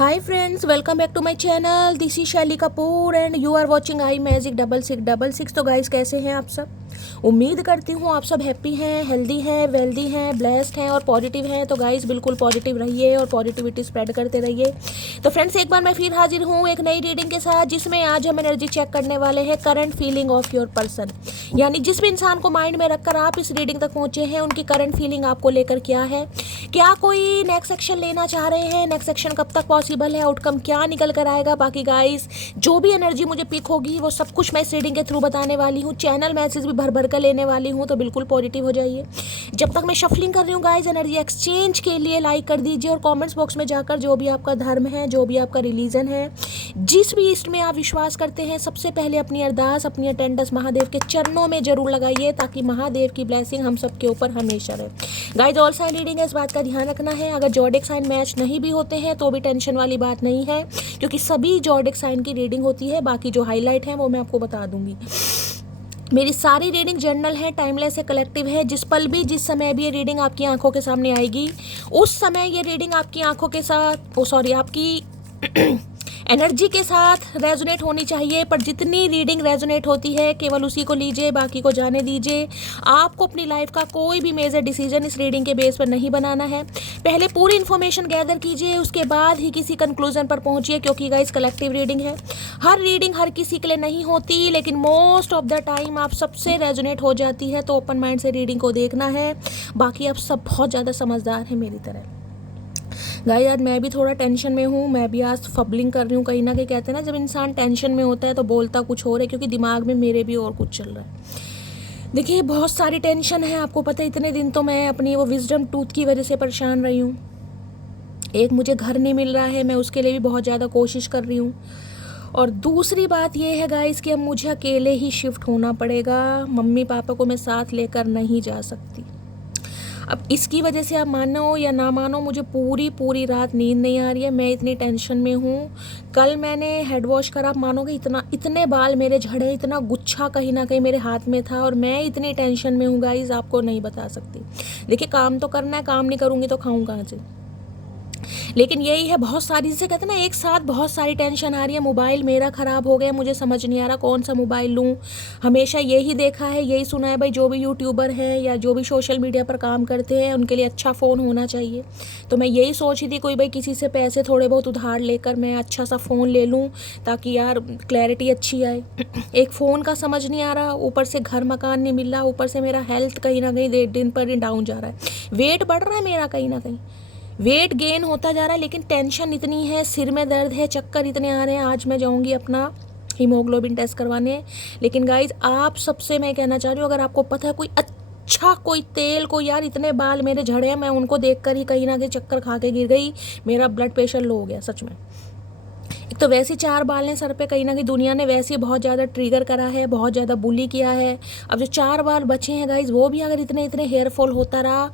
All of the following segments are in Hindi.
Hi friends, welcome back to my channel. This is Shaili Kapoor and you are watching I magic 6666। तो गाइस कैसे हैं आप सब? उम्मीद करती हूँ आप सब हैप्पी हैं, हेल्दी हैं, वेल्दी हैं, ब्लेस्ड हैं और पॉजिटिव हैं। तो गाइस बिल्कुल पॉजिटिव रहिए और पॉजिटिविटी स्प्रेड करते रहिए। तो फ्रेंड्स एक बार मैं फिर हाजिर हूँ एक नई रीडिंग के साथ, जिसमें आज हम एनर्जी चेक करने वाले हैं current feeling of your person. यानी जिस भी इंसान को माइंड में रखकर आप इस रीडिंग तक पहुँचे हैं, उनकी करंट फीलिंग आपको लेकर क्या है, क्या कोई नेक्स्ट एक्शन लेना चाह रहे हैं, नेक्स्ट एक्शन कब तक पॉसिबल है, आउटकम क्या निकल कर आएगा। बाकी गाइस जो भी एनर्जी मुझे पिक होगी वो सब कुछ मैं इस रीडिंग के थ्रू बताने वाली हूँ। चैनल मैसेज भी भर भर कर लेने वाली हूँ, तो बिल्कुल पॉजिटिव हो जाइए। जब तक मैं शफलिंग कर रही हूँ गाइस, एनर्जी एक्सचेंज के लिए लाइक कर दीजिए और कमेंट्स बॉक्स में जाकर जो भी आपका धर्म है, जो भी आपका रिलीजन है, जिस भी इष्ट में आप विश्वास करते हैं, सबसे पहले अपनी अरदास अपनी अटेंडेंस महादेव के चरणों में जरूर लगाइए, ताकि महादेव की ब्लेसिंग हम सबके ऊपर हमेशा रहे। गाइस ऑल साइन रीडिंग है, इस बात का ध्यान रखना है। अगर जॉडिक साइन मैच नहीं भी होते हैं तो भी टेंशन वाली बात नहीं है, क्योंकि सभी जॉडिक साइन की रीडिंग होती है। बाकी जो हाईलाइट है वो मैं आपको बता दूंगी। मेरी सारी रीडिंग जर्नल है, टाइमलेस है, कलेक्टिव है। जिस पल भी जिस समय भी ये रीडिंग आपकी आंखों के सामने आएगी, उस समय ये रीडिंग आपकी आंखों के साथ आपकी एनर्जी के साथ रेजोनेट होनी चाहिए। पर जितनी रीडिंग रेजोनेट होती है केवल उसी को लीजिए, बाकी को जाने दीजिए। आपको अपनी लाइफ का कोई भी मेजर डिसीजन इस रीडिंग के बेस पर नहीं बनाना है। पहले पूरी इन्फॉर्मेशन गैदर कीजिए, उसके बाद ही किसी कंक्लूजन पर पहुंचिए, क्योंकि गाइस कलेक्टिव रीडिंग है। हर रीडिंग हर किसी के लिए नहीं होती, लेकिन मोस्ट ऑफ द टाइम आप सबसे रेजोनेट हो जाती है। तो ओपन माइंड से रीडिंग को देखना है। बाकी आप सब बहुत ज़्यादा समझदार हैं मेरी तरह। गाइस आज मैं भी थोड़ा टेंशन में हूँ, मैं भी आज फबलिंग कर रही हूँ। कहीं ना कहीं कहते हैं ना, जब इंसान टेंशन में होता है तो बोलता कुछ और है, क्योंकि दिमाग में मेरे भी और कुछ चल रहा है। देखिए बहुत सारी टेंशन है, आपको पता है। इतने दिन तो मैं अपनी वो विजडम टूथ की वजह से परेशान रही हूँ। एक मुझे घर नहीं मिल रहा है, मैं उसके लिए भी बहुत ज़्यादा कोशिश कर रही हूँ। और दूसरी बात ये है गाइस कि अब मुझे अकेले ही शिफ्ट होना पड़ेगा, मम्मी पापा को मैं साथ लेकर नहीं जा सकती। अब इसकी वजह से आप मानो या ना मानो, मुझे पूरी रात नींद नहीं आ रही है। मैं इतनी टेंशन में हूँ। कल मैंने हेड वॉश करा, आप मानोगे इतने बाल मेरे झड़े, इतना गुच्छा कहीं ना कहीं मेरे हाथ में था, और मैं इतनी टेंशन में हूँ गाइस, आपको नहीं बता सकती। देखिए काम तो करना है, काम नहीं करूँगी तो खाऊँ कहाँ से। लेकिन यही है, बहुत सारी से कहते हैं ना, एक साथ बहुत सारी टेंशन आ रही है। मोबाइल मेरा ख़राब हो गया, मुझे समझ नहीं आ रहा कौन सा मोबाइल लूँ। हमेशा यही देखा है, यही सुना है भाई, जो भी यूट्यूबर हैं या जो भी सोशल मीडिया पर काम करते हैं उनके लिए अच्छा फ़ोन होना चाहिए। तो मैं यही सोच रही थी कोई भाई किसी से पैसे थोड़े बहुत उधार लेकर मैं अच्छा सा फ़ोन ले लूँ, ताकि यार क्लैरिटी अच्छी आए। एक फ़ोन का समझ नहीं आ रहा, ऊपर से घर मकान नहीं मिल रहा, ऊपर से मेरा हेल्थ कहीं ना कहीं दिन पर दिन डाउन जा रहा है। वेट बढ़ रहा है मेरा, कहीं ना कहीं वेट गेन होता जा रहा है, लेकिन टेंशन इतनी है, सिर में दर्द है, चक्कर इतने आ रहे हैं। आज मैं जाऊंगी अपना हीमोग्लोबिन टेस्ट करवाने। लेकिन गाइज आप सबसे मैं कहना चाह रही हूँ, अगर आपको पता है कोई अच्छा कोई तेल, कोई यार इतने बाल मेरे झड़े हैं, मैं उनको देखकर ही कहीं ना कहीं चक्कर खा के गिर गई। मेरा ब्लड प्रेशर लो हो गया सच में। एक तो वैसे 4 बाल हैं सर पे, कहीं ना कहीं दुनिया ने वैसे ही बहुत ज़्यादा ट्रिगर करा है, बहुत ज़्यादा बुली किया है। अब जो 4 बाल बचे हैं गाइज, वो भी अगर इतने हेयर फॉल होता रहा,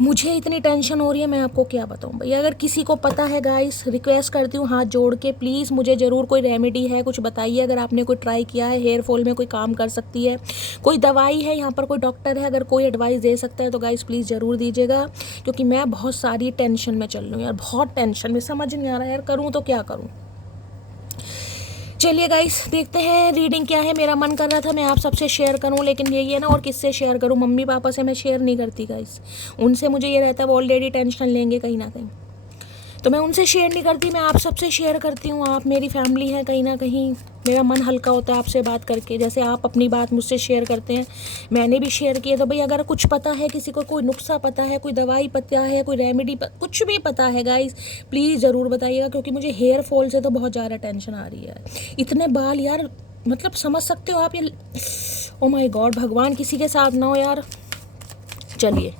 मुझे इतनी टेंशन हो रही है, मैं आपको क्या बताऊं भैया। अगर किसी को पता है गाइस, रिक्वेस्ट करती हूँ हाथ जोड़ के, प्लीज़ मुझे ज़रूर कोई रेमेडी है कुछ बताइए। अगर आपने कोई ट्राई किया है, हेयर फॉल में कोई काम कर सकती है, कोई दवाई है, यहाँ पर कोई डॉक्टर है, अगर कोई एडवाइस दे सकता है तो गाइस प्लीज़ ज़रूर दीजिएगा। क्योंकि मैं बहुत सारी टेंशन में चल रही हूँ यार, बहुत टेंशन में, समझ नहीं आ रहा यार करूँ तो क्या करूँ। चलिए गाइस देखते हैं रीडिंग क्या है। मेरा मन कर रहा था मैं आप सबसे शेयर करूं, लेकिन यही है ना, और किससे शेयर करूं। मम्मी पापा से मैं शेयर नहीं करती गाइस, उनसे मुझे ये रहता है वो ऑलरेडी टेंशन लेंगे कहीं ना कहीं, तो मैं उनसे शेयर नहीं करती। मैं आप सबसे शेयर करती हूँ, आप मेरी फैमिली है, कहीं ना कहीं मेरा मन हल्का होता है आपसे बात करके। जैसे आप अपनी बात मुझसे शेयर करते हैं, मैंने भी शेयर किया। तो भाई अगर कुछ पता है किसी को, कोई नुस्खा पता है, कोई दवाई पता है, कोई रेमेडी कुछ भी पता है गाइस, प्लीज़ ज़रूर बताइएगा। क्योंकि मुझे हेयर फॉल से तो बहुत ज़्यादा टेंशन आ रही है। इतने बाल यार, मतलब समझ सकते हो आप ये। ओ माय गॉड, भगवान किसी के साथ ना हो यार। चलिए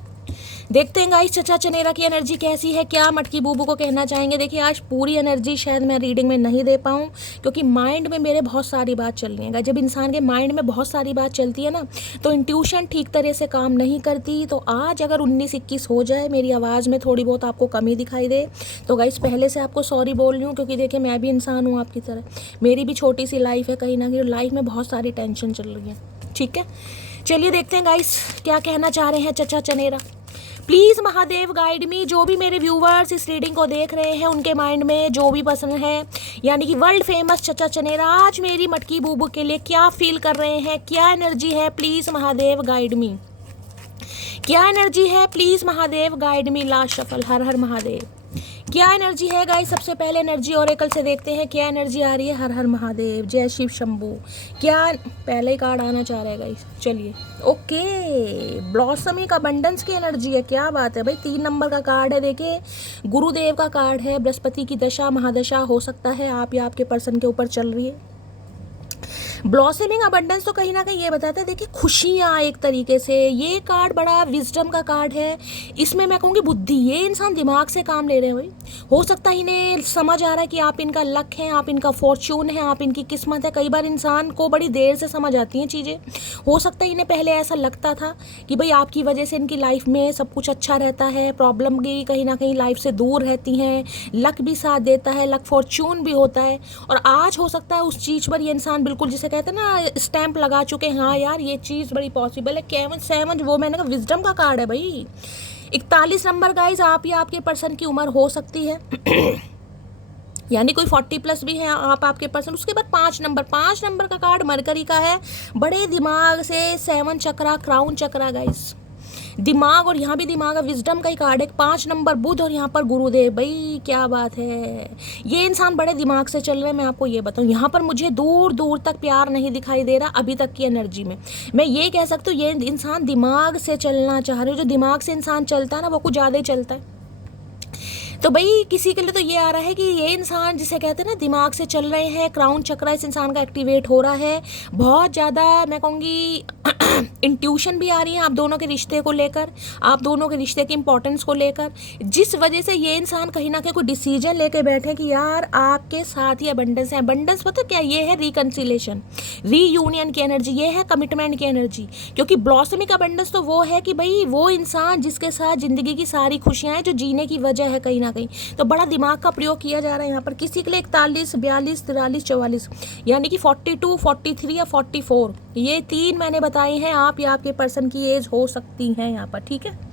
देखते हैं गाइस चचा चनेरा की एनर्जी कैसी है, क्या मटकी बूबू को कहना चाहेंगे। देखिए आज पूरी एनर्जी शायद मैं रीडिंग में नहीं दे पाऊँ, क्योंकि माइंड में मेरे बहुत सारी बात चल रही है। जब इंसान के माइंड में बहुत सारी बात चलती है ना, तो इंट्यूशन ठीक तरह से काम नहीं करती। तो आज अगर 19-21 हो जाए, मेरी आवाज़ में थोड़ी बहुत आपको कमी दिखाई दे, तो गाइस पहले से आपको सॉरी बोल रही हूँ। क्योंकि देखिए मैं भी इंसान हूँ आपकी तरह, मेरी भी छोटी सी लाइफ है, कहीं ना कहीं लाइफ में बहुत सारी टेंशन चल रही है। ठीक है, चलिए देखते हैं गाइस क्या कहना चाह रहे हैं चचा चनेरा। Please Mahadev guide me. जो भी मेरे व्यूवर्स इस रीडिंग को देख रहे हैं उनके माइंड में जो भी पसंद है, यानी कि वर्ल्ड फेमस चचा चनेरा आज मेरी मटकी बूबू के लिए क्या फील कर रहे हैं, क्या एनर्जी है, प्लीज़ महादेव गाइड मी। क्या एनर्जी है, please Mahadev guide me. Last shuffle. हर हर महादेव। क्या एनर्जी है गाइस? सबसे पहले एनर्जी ओरेकल से देखते हैं क्या एनर्जी आ रही है। हर हर महादेव, जय शिव शंभू। क्या पहले ही कार्ड आना चाह रहा है गाइस? चलिए ओके, ब्लॉसमिंग अबंडेंस की एनर्जी है। क्या बात है भाई, 3 नंबर का कार्ड है। देखिए गुरुदेव का कार्ड है, बृहस्पति की दशा महादशा हो सकता है आप या आपके पर्सन के ऊपर चल रही है। ब्लॉसमिंग अबंडेंस तो कहीं ना कहीं ये बताता है, देखिए खुशियाँ एक तरीके से। ये कार्ड बड़ा विजडम का कार्ड है। इसमें मैं कहूँगी बुद्धि, ये इंसान दिमाग से काम ले रहे हैं भाई। हो सकता है इन्हें समझ आ रहा है कि आप इनका लक है, आप इनका फॉर्च्यून है, आप इनकी किस्मत है। कई बार इंसान को बड़ी देर से समझ आती हैं चीज़ें। हो सकता है इन्हें पहले ऐसा लगता था कि भाई आपकी वजह से इनकी लाइफ में सब कुछ अच्छा रहता है, प्रॉब्लम भी कहीं ना कहीं लाइफ से दूर रहती हैं, लक भी साथ देता है, लक फॉर्च्यून भी होता है। और आज हो सकता है उस चीज़ पर ये इंसान बिल्कुल जिसे कहते हैं ना स्टैंप लगा चुके हैं, हाँ यार ये चीज़ बड़ी पॉसिबल है। केवल 7 वो मैंने कहा विजडम का कार्ड है भाई। 41 नंबर गाइज, आप या आपके पर्सन की उम्र हो सकती है यानी कोई 40+ भी है आप आपके पर्सन। उसके बाद 5 नंबर का कार्ड मरकरी का है। बड़े दिमाग से 7 चक्रा, क्राउन चक्रा गाइज, दिमाग। और यहाँ भी दिमाग है, विजडम का ही कार्ड है। 5 नंबर बुध और यहाँ पर गुरुदेव। भाई क्या बात है, ये इंसान बड़े दिमाग से चल रहे हैं। मैं आपको ये बताऊँ, यहाँ पर मुझे दूर दूर तक प्यार नहीं दिखाई दे रहा अभी तक की एनर्जी में। मैं ये कह सकती हूँ ये इंसान दिमाग से चलना चाह रहे हो। जो दिमाग से इंसान चलता है ना वो कुछ ज़्यादा ही चलता है। तो भाई किसी के लिए तो ये आ रहा है कि ये इंसान जिसे कहते हैं ना दिमाग से चल रहे हैं, क्राउन चक्रा इस इंसान का एक्टिवेट हो रहा है। बहुत ज़्यादा मैं कहूँगी इंट्यूशन भी आ रही है आप दोनों के रिश्ते को लेकर, आप दोनों के रिश्ते की इंपॉर्टेंस को लेकर, जिस वजह से ये इंसान कहीं ना कहीं कोई डिसीजन लेके बैठे कि यार आपके साथ ही अबंडेंस है। अबंडेंस पता क्या, ये है रिकन्सिलेशन, रीयूनियन की एनर्जी, ये है कमिटमेंट की एनर्जी। क्योंकि ब्लॉसमिंग अबंडेंस तो वो है कि भाई वो इंसान जिसके साथ ज़िंदगी की सारी खुशियाँ हैं, जो जीने की वजह है कहीं ना कहीं। तो बड़ा दिमाग का प्रयोग किया जा रहा है यहाँ पर। किसी के लिए 41, 42, 43, 44 यानी कि 42, 43 या 44, ये 3 मैंने बताए हैं। आप या आपके पर्सन की एज हो सकती है यहाँ पर, ठीक है।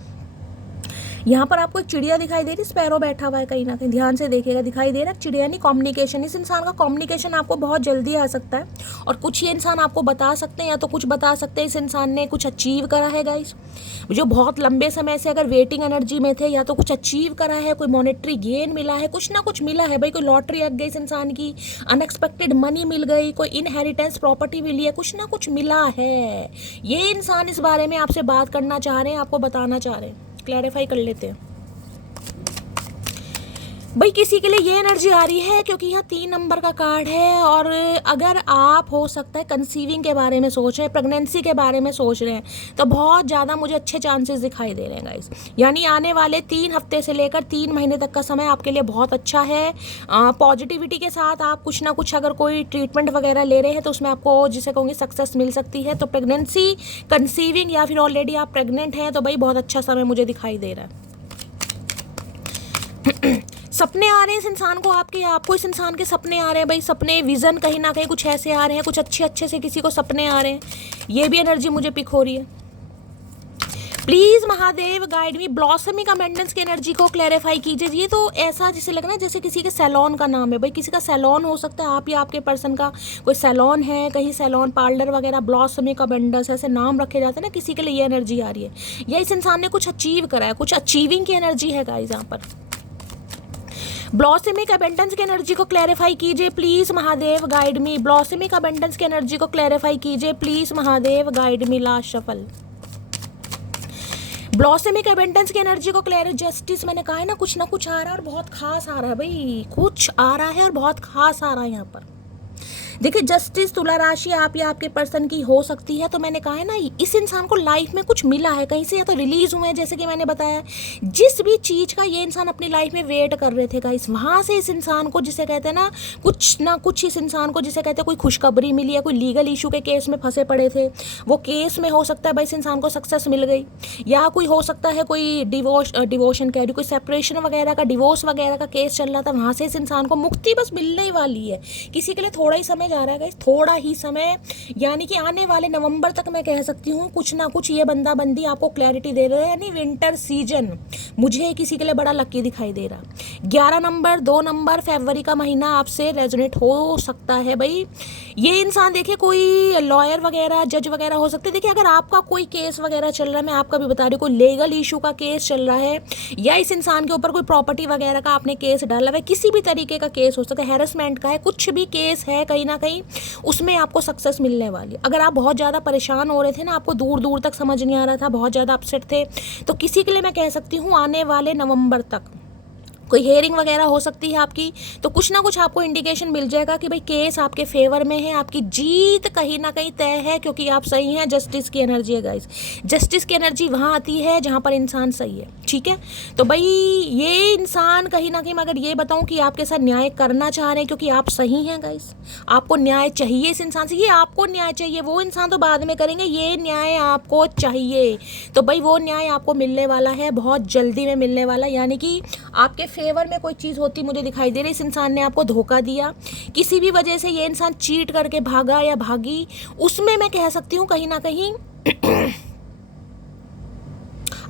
यहाँ पर आपको एक चिड़िया दिखाई दे रही है, स्पैरो बैठा हुआ है कहीं ना कहीं, ध्यान से देखिएगा। दिखाई दे रहा है चिड़िया नहीं, कम्युनिकेशन। इस इंसान का कम्युनिकेशन आपको बहुत जल्दी आ सकता है और कुछ ये इंसान आपको बता सकते हैं या तो कुछ बता सकते हैं इस इंसान ने कुछ अचीव करा है गाइस, जो बहुत लंबे समय से अगर वेटिंग एनर्जी में थे, या तो कुछ अचीव करा है, कोई मॉनेटरी गेन मिला है, कुछ ना कुछ मिला है भाई। कोई लॉटरी लग गई इस इंसान की, अनएक्सपेक्टेड मनी मिल गई, कोई इनहेरिटेंस प्रॉपर्टी मिली है, कुछ ना कुछ मिला है। ये इंसान इस बारे में आपसे बात करना चाह रहे हैं, आपको बताना चाह रहे हैं। क्लैरिफाई कर लेते हैं भाई। किसी के लिए ये एनर्जी आ रही है क्योंकि यहाँ 3 नंबर का कार्ड है। और अगर आप हो सकता है कंसीविंग के बारे में सोच रहे हैं, प्रेगनेंसी के बारे में सोच रहे हैं, तो बहुत ज़्यादा मुझे अच्छे चांसेस दिखाई दे रहे हैं गाइस। यानी आने वाले 3 हफ्ते से लेकर 3 महीने तक का समय आपके लिए बहुत अच्छा है। पॉजिटिविटी के साथ आप कुछ ना कुछ अगर कोई ट्रीटमेंट वगैरह ले रहे हैं तो उसमें आपको जिसे कहूँगी सक्सेस मिल सकती है। तो प्रेगनेंसी, कंसीविंग या फिर ऑलरेडी आप प्रेग्नेंट हैं तो भाई बहुत अच्छा समय मुझे दिखाई दे रहा है। सपने आ रहे हैं इस इंसान को आपके, आपको इस इंसान के सपने आ रहे हैं भाई। सपने, विजन कहीं ना कहीं कुछ ऐसे आ रहे हैं, कुछ अच्छे अच्छे से किसी को सपने आ रहे हैं। ये भी एनर्जी मुझे पिक हो रही है। Please Mahadev guide me. Blossoming abundance की एनर्जी को क्लैरिफाई कीजिए। ये तो ऐसा जैसे लग रहा है जैसे किसी के सैलॉन का नाम है भाई। किसी का सैलॉन हो सकता है, आप या आपके पर्सन का कोई सैलॉन है, कहीं सैलॉन पार्लर वगैरह, ब्लॉसमिंग अबंडेंस ऐसे नाम रखे जाते हैं ना। किसी के लिए ये एनर्जी आ रही है, या इस इंसान ने कुछ अचीव करा है, कुछ अचीविंग की एनर्जी है गाइस यहाँ पर। ब्लॉसमिंग अबंडेंस की एनर्जी को क्लैरिफाई कीजिए please Mahadev guide me. Blossoming abundance की एनर्जी को क्लैरिफाई कीजिए please Mahadev guide me. Last shuffle. Blossoming abundance की एनर्जी को क्लियर। जस्टिस मैंने कहा है ना कुछ आ रहा है और बहुत खास आ रहा है भाई। कुछ आ रहा है और बहुत खास आ रहा है यहाँ पर। देखिए जस्टिस तुला राशि आप या आपके पर्सन की हो सकती है। तो मैंने कहा है ना इस इंसान को लाइफ में कुछ मिला है कहीं से, या तो रिलीज हुए हैं, जैसे कि मैंने बताया जिस भी चीज़ का ये इंसान अपनी लाइफ में वेट कर रहे थे गाइस, वहाँ से इस इंसान को जिसे कहते हैं ना कुछ इस इंसान को जिसे कहते हैं कोई खुशखबरी मिली है। कोई लीगल इशू के केस में फंसे पड़े थे, वो केस में हो सकता है भाई इस इंसान को सक्सेस मिल गई, या कोई हो सकता है कोई डिवोशन कह रही, कोई सेपरेशन वगैरह का, डिवोर्स वगैरह का केस चल रहा था, वहाँ से इस इंसान को मुक्ति बस मिलने ही वाली है। किसी के लिए थोड़ा ही समय जा रहा है गाइस, थोड़ा ही समय, यानी कि आने वाले नवंबर तक मैं कह सकती हूँ कुछ ना कुछ ये बंदा बंदी आपको क्लैरिटी दे रहा है। यानी विंटर सीजन मुझे किसी के लिए बड़ा लकी दिखाई दे रहा। 11 नंबर 2 नंबर फरवरी का महीना आपसे रेजोनेट हो सकता है भाई। ये इंसान देखिए कोई लॉयर वगैरह जज वगैरह हो सकते हैं। देखिए अगर आपका कोई केस वगैरह चल रहा है, मैं आपका भी बता रही हूँ, कोई लीगल इशू का केस चल रहा है, या इस इंसान के ऊपर कोई प्रॉपर्टी वगैरह का आपने केस डाला है, किसी भी तरीके का केस हो सकता है, हैरेसमेंट का है, कुछ भी केस है, कहीं ना कहीं उसमें आपको सक्सेस मिलने वाली है। अगर आप बहुत ज़्यादा परेशान हो रहे थे ना, आपको दूर दूर तक समझ नहीं आ रहा था, बहुत ज़्यादा अपसेट थे, तो किसी के लिए मैं कह सकती हूँ आने वाले नवंबर तक कोई हेयरिंग वगैरह हो सकती है आपकी, तो कुछ ना कुछ आपको इंडिकेशन मिल जाएगा कि भाई केस आपके फेवर में है, आपकी जीत कहीं ना कहीं तय है, क्योंकि आप सही हैं। जस्टिस की एनर्जी है गाइस, जस्टिस की एनर्जी वहाँ आती है जहाँ पर इंसान सही है, ठीक है। तो भाई ये इंसान कहीं ना कहीं, मैं अगर ये बताऊँ कि आपके साथ न्याय करना चाह रहे हैं क्योंकि आप सही हैं गाइस, आपको न्याय चाहिए इस इंसान से, ये आपको न्याय चाहिए, वो इंसान तो बाद में करेंगे, ये न्याय आपको चाहिए। तो भाई वो न्याय आपको मिलने वाला है, बहुत जल्दी में मिलने वाला, यानी कि आपके फेवर में कोई चीज़ होती मुझे दिखाई दे रही। इस इंसान ने आपको धोखा दिया, किसी भी वजह से ये इंसान चीट करके भागा या भागी, उसमें मैं कह सकती हूँ कहीं ना कहीं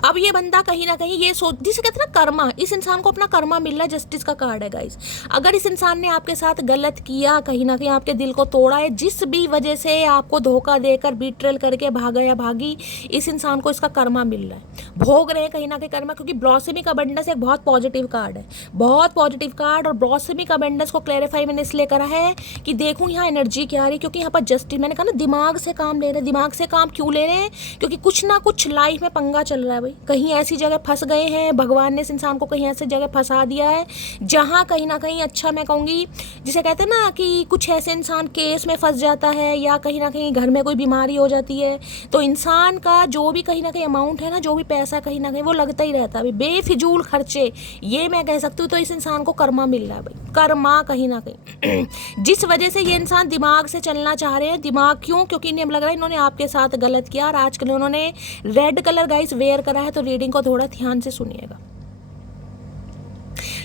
अब ये बंदा कहीं ना कहीं ये सोच, जिसे कहते हैं ना कर्मा, इस इंसान को अपना कर्मा मिल रहा है। जस्टिस का कार्ड है गाइस। अगर इस इंसान ने आपके साथ गलत किया, कहीं ना कहीं आपके दिल को तोड़ा है, जिस भी वजह से आपको धोखा देकर बीट्रेल करके भागा या भागी, इस इंसान को इसका कर्मा मिल रहा है, भोग रहे हैं कहीं ना कहीं कर्मा। क्योंकि ब्लॉसमिक अबंडेंस एक बहुत पॉजिटिव कार्ड है, बहुत पॉजिटिव कार्ड। और ब्लॉसमिक अबंडेंस को क्लैरिफाई मैंने इसलिए करा है कि देखूँ यहाँ एनर्जी क्या आ रही है, क्योंकि यहाँ पर जस्टिस, मैंने कहा ना दिमाग से काम ले रहे हैं। दिमाग से काम क्यों ले रहे हैं? क्योंकि कुछ ना कुछ लाइफ में पंगा चल रहा है भाई, कहीं ऐसी जगह फंस गए हैं, भगवान ने इस इंसान को कहीं ऐसी जगह फंसा दिया है जहाँ कहीं ना कहीं, अच्छा मैं कहूँगी, जिसे कहते हैं ना कि कुछ ऐसे इंसान केस में फंस जाता है, या कहीं ना कहीं घर में कोई बीमारी हो जाती है, तो इंसान का जो भी कहीं ना कहीं अमाउंट है ना, जो भी पैसा कहीं ना कहीं वो लगता ही रहता है बेफिजूल खर्चे, ये मैं कह सकती हूँ। तो इस इंसान को कर्मा मिल रहा है भाई, कर्मा कहीं ना कहीं जिस वजह से ये इंसान दिमाग से चलना चाह रहे हैं। दिमाग क्यों? क्योंकि इन्हें लग रहा है इन्होंने आपके साथ गलत किया, और आजकल उन्होंने रेड कलर गाइस वेयर करा है। तो रीडिंग को थोड़ा ध्यान से सुनिएगा।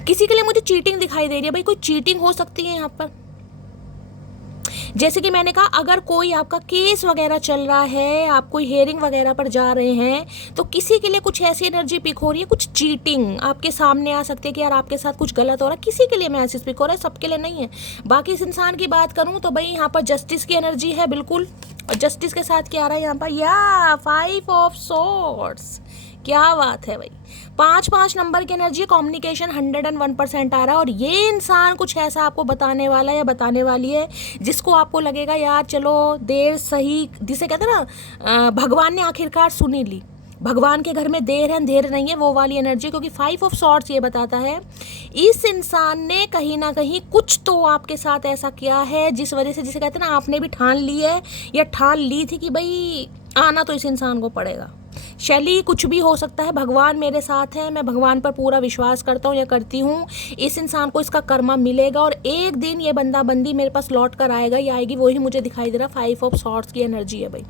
किसी के लिए मुझे चीटिंग दिखाई दे रही है भाई, कोई चीटिंग हो सकती है यहाँ पर। जैसे कि मैंने कहा, अगर कोई आपका केस वगैरह चल रहा है, आप कोई हेयरिंग वगैरह पर जा रहे हैं, तो किसी के लिए कुछ ऐसी एनर्जी पिक हो रही है, कुछ चीटिंग आपके सामने आ सकती है कि यार आपके साथ कुछ गलत हो रहा है। किसी के लिए मैसेज पिक हो रहा है, सबके लिए नहीं है। बाकी इस इंसान की बात करूं तो भाई यहाँ पर जस्टिस की एनर्जी है बिल्कुल। और जस्टिस के साथ क्या आ रहा है यहाँ पर, या 5 ऑफ सोर्ड्स, क्या बात है भाई। 5 नंबर की एनर्जी, कम्युनिकेशन 101% आ रहा है। और ये इंसान कुछ ऐसा आपको बताने वाला है या बताने वाली है जिसको आपको लगेगा यार चलो देर सही, जिसे कहते हैं ना भगवान ने आखिरकार सुनी ली, भगवान के घर में देर है अंधेर नहीं है, वो वाली एनर्जी। क्योंकि 5 ऑफ सॉर्ड्स ये बताता है इस इंसान ने कहीं ना कहीं कुछ तो आपके साथ ऐसा किया है जिस वजह से, जिसे कहते हैं ना आपने भी ठान ली है या ठान ली थी कि भाई आना तो इस इंसान को पड़ेगा। शैली कुछ भी हो सकता है, भगवान मेरे साथ है, मैं भगवान पर पूरा विश्वास करता हूँ या करती हूँ। इस इंसान को इसका कर्मा मिलेगा और एक दिन ये बंदा बंदी मेरे पास लौट कर आएगा या आएगी, वही मुझे दिखाई दे रहा। 5 ऑफ सॉर्ड्स की एनर्जी है भाई।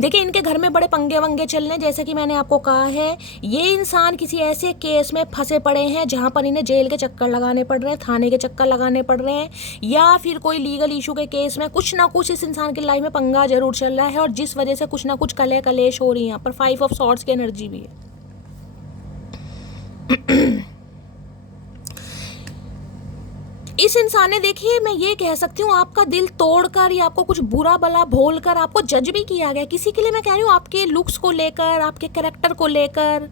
देखिए इनके घर में बड़े पंगे वंगे चल रहे हैं, जैसे कि मैंने आपको कहा है, ये इंसान किसी ऐसे केस में फंसे पड़े हैं जहां पर इन्हें जेल के चक्कर लगाने पड़ रहे हैं, थाने के चक्कर लगाने पड़ रहे हैं, या फिर कोई लीगल इशू के केस में कुछ ना कुछ इस इंसान की लाइफ में पंगा जरूर चल रहा है, और जिस वजह से कुछ ना कुछ कलह कलेश हो रही है। यहाँ पर 5 ऑफ सॉर्ड्स की एनर्जी भी है। इस इंसान ने, देखिए मैं ये कह सकती हूँ, आपका दिल तोड़कर या आपको कुछ बुरा भला बोलकर आपको जज भी किया गया। किसी के लिए मैं कह रही हूँ आपके लुक्स को लेकर, आपके कैरेक्टर को लेकर,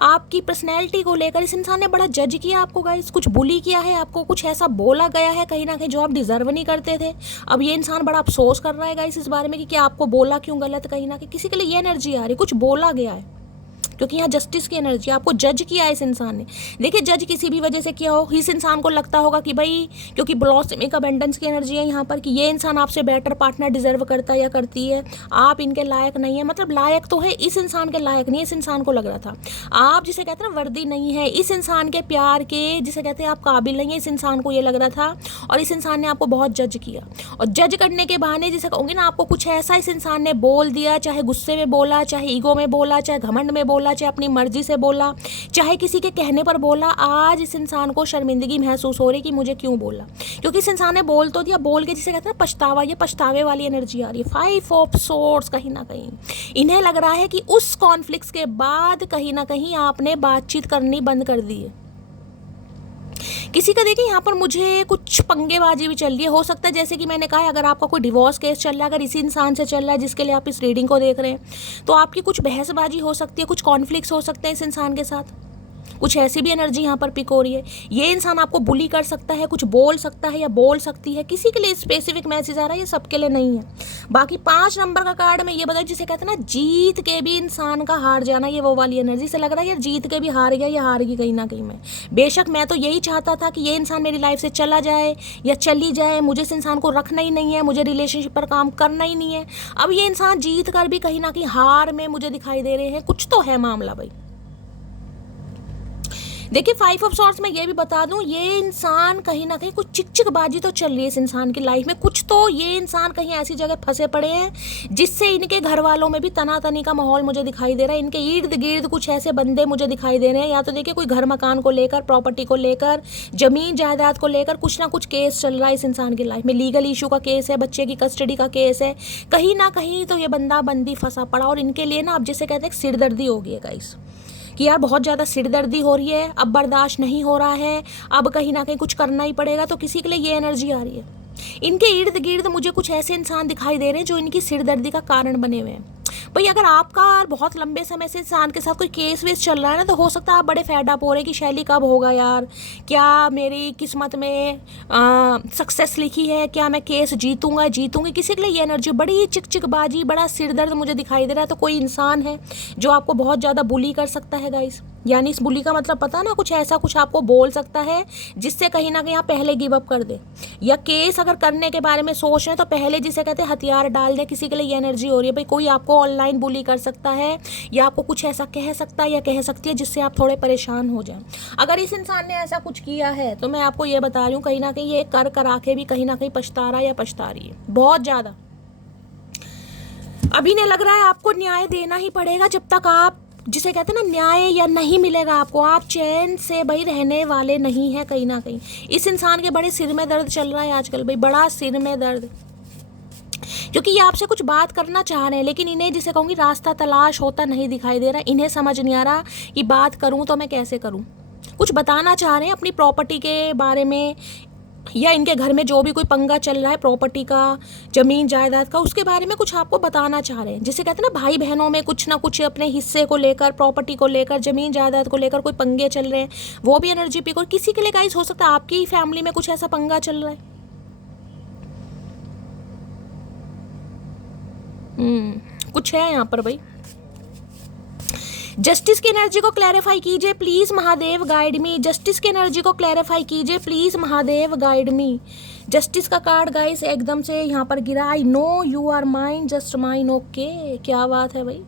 आपकी पर्सनैलिटी को लेकर इस इंसान ने बड़ा जज किया आपको गाइस, कुछ बुली किया है आपको, कुछ ऐसा बोला गया है कहीं ना कहीं जो आप डिजर्व नहीं करते थे। अब ये इंसान बड़ा अफसोस कर रहा है गाइस इस बारे में कि क्या आपको बोला क्यों गलत, कहीं ना कहीं किसी के लिए ये एनर्जी आ रही, कुछ बोला गया है, क्योंकि यहाँ जस्टिस की एनर्जी, आपको जज किया है इस इंसान ने। देखिए जज किसी भी वजह से किया हो, इस इंसान को लगता होगा कि भाई, क्योंकि ब्लॉसमिक अबंडेंस की एनर्जी है यहाँ पर, कि ये इंसान आपसे बेटर पार्टनर डिजर्व करता है या करती है, आप इनके लायक नहीं है। मतलब लायक तो है, इस इंसान के लायक नहीं है। इस इंसान को लग रहा था आप, जिसे कहते हैं ना वर्दी नहीं है इस इंसान के प्यार के, जिसे कहते हैं आप काबिल नहीं है, इस इंसान को ये लग रहा था। और इस इंसान ने आपको बहुत जज किया, और जज करने के बहाने, जिसे कहूँगी ना, आपको कुछ ऐसा इस इंसान ने बोल दिया, चाहे गुस्से में बोला, चाहे ईगो में बोला, चाहे घमंड में बोला, बोला, चाहे अपनी मर्जी से बोला, चाहे किसी के कहने पर बोला, आज इस इंसान को शर्मिंदगी महसूस हो रही कि मुझे क्यों बोला, क्योंकि इस इंसान ने बोल तो दिया, बोल के जिसे कहते हैं ना पछतावा, ये पछतावे वाली एनर्जी आ रही है। 5 ऑफ सोर्ड्स, कहीं ना कहीं इन्हें लग रहा है कि उस कॉन्फ्लिक्ट्स के बाद कहीं ना कहीं आपने बातचीत करनी बंद कर दी है। किसी का देखिए यहाँ पर मुझे कुछ पंगेबाजी भी चल रही है। हो सकता है जैसे कि मैंने कहा, अगर आपका कोई डिवोर्स केस चल रहा है, अगर इसी इंसान से चल रहा है जिसके लिए आप इस रीडिंग को देख रहे हैं, तो आपकी कुछ बहसबाजी हो सकती है, कुछ कॉन्फ्लिक्ट्स हो सकते हैं इस इंसान के साथ, कुछ ऐसी भी एनर्जी यहाँ पर पिक हो रही है। ये इंसान आपको बुली कर सकता है, कुछ बोल सकता है या बोल सकती है। किसी के लिए स्पेसिफिक मैसेज आ रहा है, ये सबके लिए नहीं है। बाकी 5 नंबर का कार्ड में ये बताया, जिसे कहते हैं ना जीत के भी इंसान का हार जाना, ये वो वाली एनर्जी से लग रहा है यार जीत के भी हार गया या हार गई कहीं ना कहीं में। बेशक मैं तो यही चाहता था कि ये इंसान मेरी लाइफ से चला जाए या चली जाए, मुझे इस इंसान को रखना ही नहीं है, मुझे रिलेशनशिप पर काम करना ही नहीं है। अब ये इंसान जीत कर भी कहीं ना कहीं हार में मुझे दिखाई दे रहे हैं। कुछ तो है मामला भाई। देखिए 5 ऑफ सॉर्ड्स में ये भी बता दूं, ये इंसान कहीं ना कहीं कुछ चिकचिकबाजी तो चल रही है इस इंसान की लाइफ में। कुछ तो ये इंसान कहीं ऐसी जगह फंसे पड़े हैं जिससे इनके घर वालों में भी तनातनी का माहौल मुझे दिखाई दे रहा है। इनके इर्द गिर्द कुछ ऐसे बंदे मुझे दिखाई दे रहे हैं, या तो देखिए कोई घर मकान को लेकर, प्रॉपर्टी को लेकर, जमीन जायदाद को लेकर कुछ ना कुछ केस चल रहा है इस इंसान की लाइफ में। लीगल इशू का केस है, बच्चे की कस्टडी का केस है, कहीं ना कहीं तो ये बंदा बंदी फंसा पड़ा। और इनके लिए ना अब जिसे कहते हैं सिरदर्दी हो गई है गाइस, कि यार बहुत ज़्यादा सिरदर्दी हो रही है, अब बर्दाश्त नहीं हो रहा है, अब कहीं ना कहीं कुछ करना ही पड़ेगा। तो किसी के लिए ये एनर्जी आ रही है। इनके इर्द गिर्द मुझे कुछ ऐसे इंसान दिखाई दे रहे हैं जो इनकी सिरदर्दी का कारण बने हुए हैं। भाई अगर आपका बहुत लंबे समय से इंसान के साथ कोई केस वेस चल रहा है ना, तो हो सकता है आप बड़े फेड अप हो रहे हैं कि शैली कब होगा यार, क्या मेरी किस्मत में सक्सेस लिखी है, क्या मैं केस जीतूंगी। किसी के लिए ये एनर्जी बड़ी चिकचिकबाजी, बड़ा सिरदर्द मुझे दिखाई दे रहा है। तो कोई इंसान है जो आपको बहुत ज़्यादा बुली कर सकता है गाइस, यानी इस बुली का मतलब पता ना, कुछ ऐसा कुछ आपको बोल सकता है जिससे कहीं ना कहीं आप पहले गिव अप कर दे, या केस अगर करने के बारे में सोच रहे हैं तो पहले जिसे कहते हैं हथियार डाल दे। किसी के लिए ये एनर्जी हो रही है भाई, कोई आपको ऑनलाइन बुली कर सकता है या आपको कुछ ऐसा कह सकता है या कह सकती है जिससे आप थोड़े परेशान हो जाएं। अगर इस इंसान ने ऐसा कुछ किया है तो मैं आपको ये बता रही हूँ, कहीं ना कहीं ये कर करा के भी कहीं ना कहीं पछता रहा या पछता रही है बहुत ज़्यादा। अभी ने लग रहा है आपको न्याय देना ही पड़ेगा। जब तक आप जिसे कहते हैं ना न्याय या नहीं मिलेगा आपको, आप चैन से भाई रहने वाले नहीं है। कहीं ना कहीं इस इंसान के बड़े सिर में दर्द चल रहा है आजकल भाई, बड़ा सिर में दर्द, क्योंकि ये आपसे कुछ बात करना चाह रहे हैं, लेकिन इन्हें जिसे कहूँगी रास्ता तलाश होता नहीं दिखाई दे रहा। इन्हें समझ नहीं आ रहा कि बात करूँ तो मैं कैसे करूँ। कुछ बताना चाह रहे हैं अपनी प्रॉपर्टी के बारे में, या इनके घर में जो भी कोई पंगा चल रहा है प्रॉपर्टी का, जमीन जायदाद का, उसके बारे में कुछ आपको बताना चाह रहे हैं। जिसे कहते हैं ना भाई बहनों में कुछ ना कुछ अपने हिस्से को लेकर, प्रॉपर्टी को लेकर, जमीन जायदाद को लेकर कोई पंगे चल रहे हैं, वो भी एनर्जी पिक। और किसी के लिए गाइस हो सकता है आपकी ही फैमिली में कुछ ऐसा पंगा चल रहा है। कुछ है यहाँ पर भाई। जस्टिस की एनर्जी को क्लैरिफाई कीजिए please Mahadev, guide me. Justice की एनर्जी को क्लैरिफाई कीजिए please Mahadev, guide me. Justice का कार्ड गाइस एकदम से यहाँ पर गिरा। I know you are mine, just mine. Okay, क्या बात है भाई।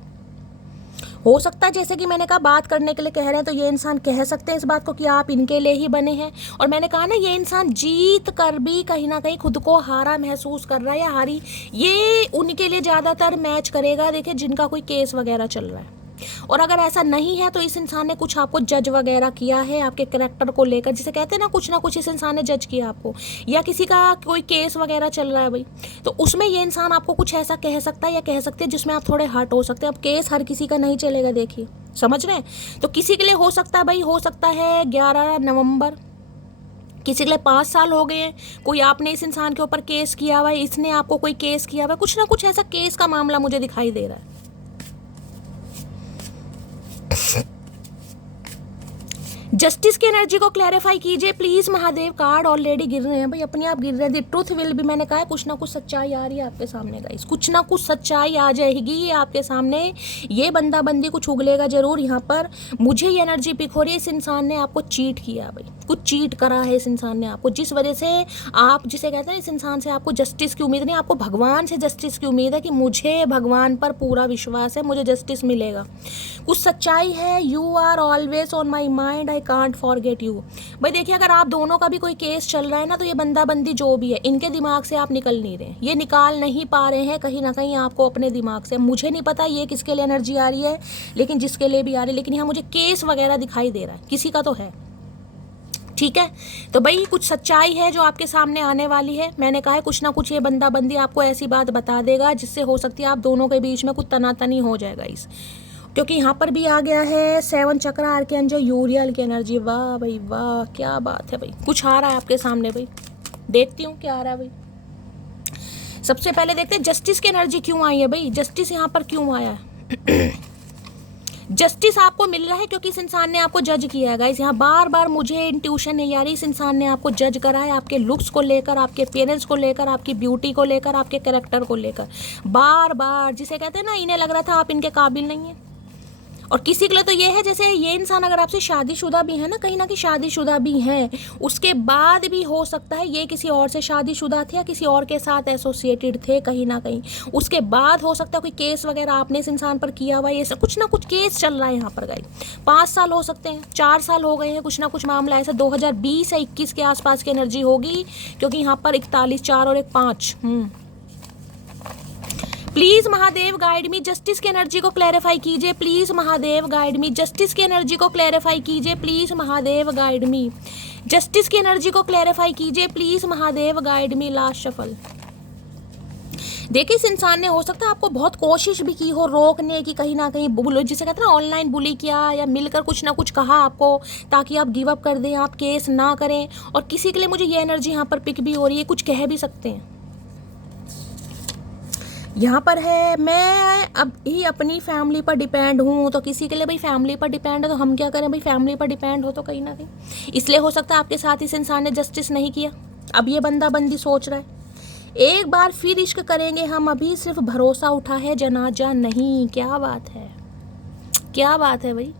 हो सकता है जैसे कि मैंने कहा बात करने के लिए कह रहे हैं, तो ये इंसान कह सकते हैं इस बात को कि आप इनके लिए ही बने हैं। और मैंने कहा ना, ये इंसान जीत कर भी कहीं ना कहीं खुद को हारा महसूस कर रहा है या हारी। ये उनके लिए ज़्यादातर मैच करेगा देखिए जिनका कोई केस वगैरह चल रहा है। और अगर ऐसा नहीं है तो इस इंसान ने कुछ आपको जज वगैरह किया है आपके कैरेक्टर को लेकर, जिसे कहते हैं ना कुछ ना कुछ इस इंसान ने जज किया आपको, या किसी का कोई केस वगैरह चल रहा है भाई, तो उसमें ये इंसान आपको कुछ ऐसा कह सकता है या कह सकते हैं जिसमें आप थोड़े हर्ट हो सकते हैं। अब केस हर किसी का नहीं चलेगा, देखिए समझ रहे हैं। तो किसी के लिए हो सकता है भाई, हो सकता है 11 नवंबर, किसी के लिए 5 साल हो गए हैं, कोई आपने इस इंसान के ऊपर केस किया हुआ है, इसने आपको कोई केस किया हुआ है, कुछ ना कुछ ऐसा केस का मामला मुझे दिखाई दे रहा है। जस्टिस की एनर्जी को क्लैरिफाई कीजिए प्लीज महादेव। कार्ड ऑलरेडी गिर रहे हैं भाई, अपने आप गिर रहे हैं। ट्रूथ विल भी, मैंने कहा है कुछ ना कुछ सच्चाई आ रही है आपके सामने गाइस, कुछ ना कुछ सच्चाई आ जाएगी ये आपके सामने। ये बंदा बंदी कुछ उगलेगा जरूर यहाँ पर। मुझे ये एनर्जी पिक हो रही है, इस इंसान ने आपको चीट किया भाई, कुछ चीट करा है इस इंसान ने आपको, जिस वजह से आप जिसे कहते हैं इस इंसान से आपको जस्टिस की उम्मीद नहीं, आपको भगवान से जस्टिस की उम्मीद है कि मुझे भगवान पर पूरा विश्वास है, मुझे जस्टिस मिलेगा। कुछ सच्चाई है। You are always on my mind, I can't forget you. भाई देखिए, अगर आप दोनों का भी कोई केस चल रहा है ना, तो ये बंदा बंदी जो भी है, इनके दिमाग से आप निकल नहीं रहे, ये निकाल नहीं पा रहे हैं कहीं ना कहीं आपको अपने दिमाग से। मुझे नहीं पता ये किसके लिए एनर्जी आ रही है, लेकिन जिसके लिए भी आ रही है, लेकिन यहाँ मुझे केस वगैरह दिखाई दे रहा है, किसी का तो है। ठीक है, तो भाई कुछ सच्चाई है जो आपके सामने आने वाली है। मैंने कहा है कुछ ना कुछ ये बंदा बंदी आपको ऐसी बात बता देगा जिससे हो सकती है आप दोनों के बीच में कुछ तनातनी हो जाएगा इस, क्योंकि यहाँ पर भी आ गया है 7 चक्र आर्कएंजल यूरियल की एनर्जी। वाह भाई वाह, क्या बात है भाई, कुछ आ रहा है आपके सामने भाई, देखती हूँ क्या आ रहा है भाई। सबसे पहले देखते हैं जस्टिस की एनर्जी क्यों आई है भाई, जस्टिस यहाँ पर क्यों आया है। जस्टिस आपको मिल रहा है क्योंकि इस इंसान ने आपको जज किया है गाइस। यहाँ बार बार मुझे इंट्यूशन नहीं आ रही, इस इंसान ने आपको जज करा है आपके लुक्स को लेकर, आपके पेरेंट्स को लेकर, आपकी ब्यूटी को लेकर, आपके कैरेक्टर को लेकर, बार बार, जिसे कहते हैं ना, इन्हें लग रहा था आप इनके काबिल नहीं है। और किसी के लिए तो ये है, जैसे ये इंसान अगर आपसे शादीशुदा भी है ना, कहीं ना कहीं शादीशुदा भी हैं, उसके बाद भी हो सकता है ये किसी और से शादीशुदा थे या किसी और के साथ एसोसिएटेड थे कहीं ना कहीं, उसके बाद हो सकता है कोई केस वगैरह आपने इस इंसान पर किया हुआ है, ये सब कुछ ना कुछ केस चल रहा है यहाँ पर गाइस। 5 साल हो सकते हैं, 4 साल हो गए हैं, कुछ ना कुछ मामला ऐसा 2020 या 21 के आसपास की एनर्जी होगी, क्योंकि यहाँ पर 41, 4 और 1 5। Please Mahadev guide me, justice की एनर्जी को क्लैरिफाई कीजिए please Mahadev guide me, justice की एनर्जी को क्लैरिफाई कीजिए please Mahadev guide me, justice की एनर्जी को क्लैरिफाई कीजिए please Mahadev guide me. Last shuffle. देखिए, इस इंसान ने हो सकता है आपको बहुत कोशिश भी की हो रोकने की, कहीं ना कहीं बुलो, जिसे कहते हैं ना, ऑनलाइन बुली किया या मिलकर कुछ ना कुछ कहा आपको ताकि आप गिव अप कर दें, आप केस ना करें। और किसी के लिए मुझे ये एनर्जी यहाँ पर पिक भी हो रही है, कुछ कह भी सकते हैं यहाँ पर है, मैं अब ही अपनी फैमिली पर डिपेंड हूँ। तो किसी के लिए भाई फैमिली पर डिपेंड है, तो हम क्या करें भाई, फैमिली पर डिपेंड हो तो कहीं ना कहीं इसलिए हो सकता है आपके साथ इस इंसान ने जस्टिस नहीं किया। अब ये बंदा बंदी सोच रहा है एक बार फिर इश्क करेंगे हम, अभी सिर्फ भरोसा उठा है जनाजा नहीं। क्या बात है, क्या बात है भाई।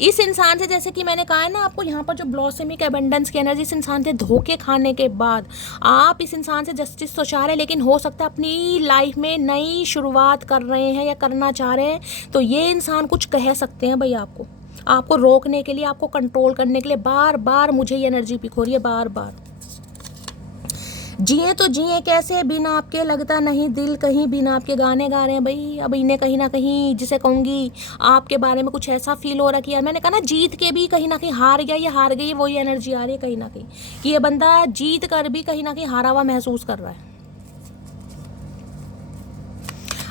इस इंसान से, जैसे कि मैंने कहा है ना आपको, यहाँ पर जो ब्लॉसमिक एबंडेंस की एनर्जी, इस इंसान से धोखे खाने के बाद आप इस इंसान से जस्टिस तो चाह रहे हैं, लेकिन हो सकता है अपनी लाइफ में नई शुरुआत कर रहे हैं या करना चाह रहे हैं, तो ये इंसान कुछ कह सकते हैं भाई आपको रोकने के लिए, आपको कंट्रोल करने के लिए। बार बार मुझे ये एनर्जी पिक हो रही है, बार बार। जिए तो जिए कैसे बिना आपके, लगता नहीं दिल कहीं, बिना आपके गाने गा रहे हैं भाई। अब इन्हें कहीं ना कहीं, जिसे कहूँगी, आपके बारे में कुछ ऐसा फील हो रहा कि यार, मैंने कहा ना, जीत के भी कहीं ना कहीं हार गया, ये हार गई, वही एनर्जी आ रही है कहीं ना कहीं कि ये बंदा जीत कर भी कहीं ना कहीं हारा हुआ महसूस कर रहा है।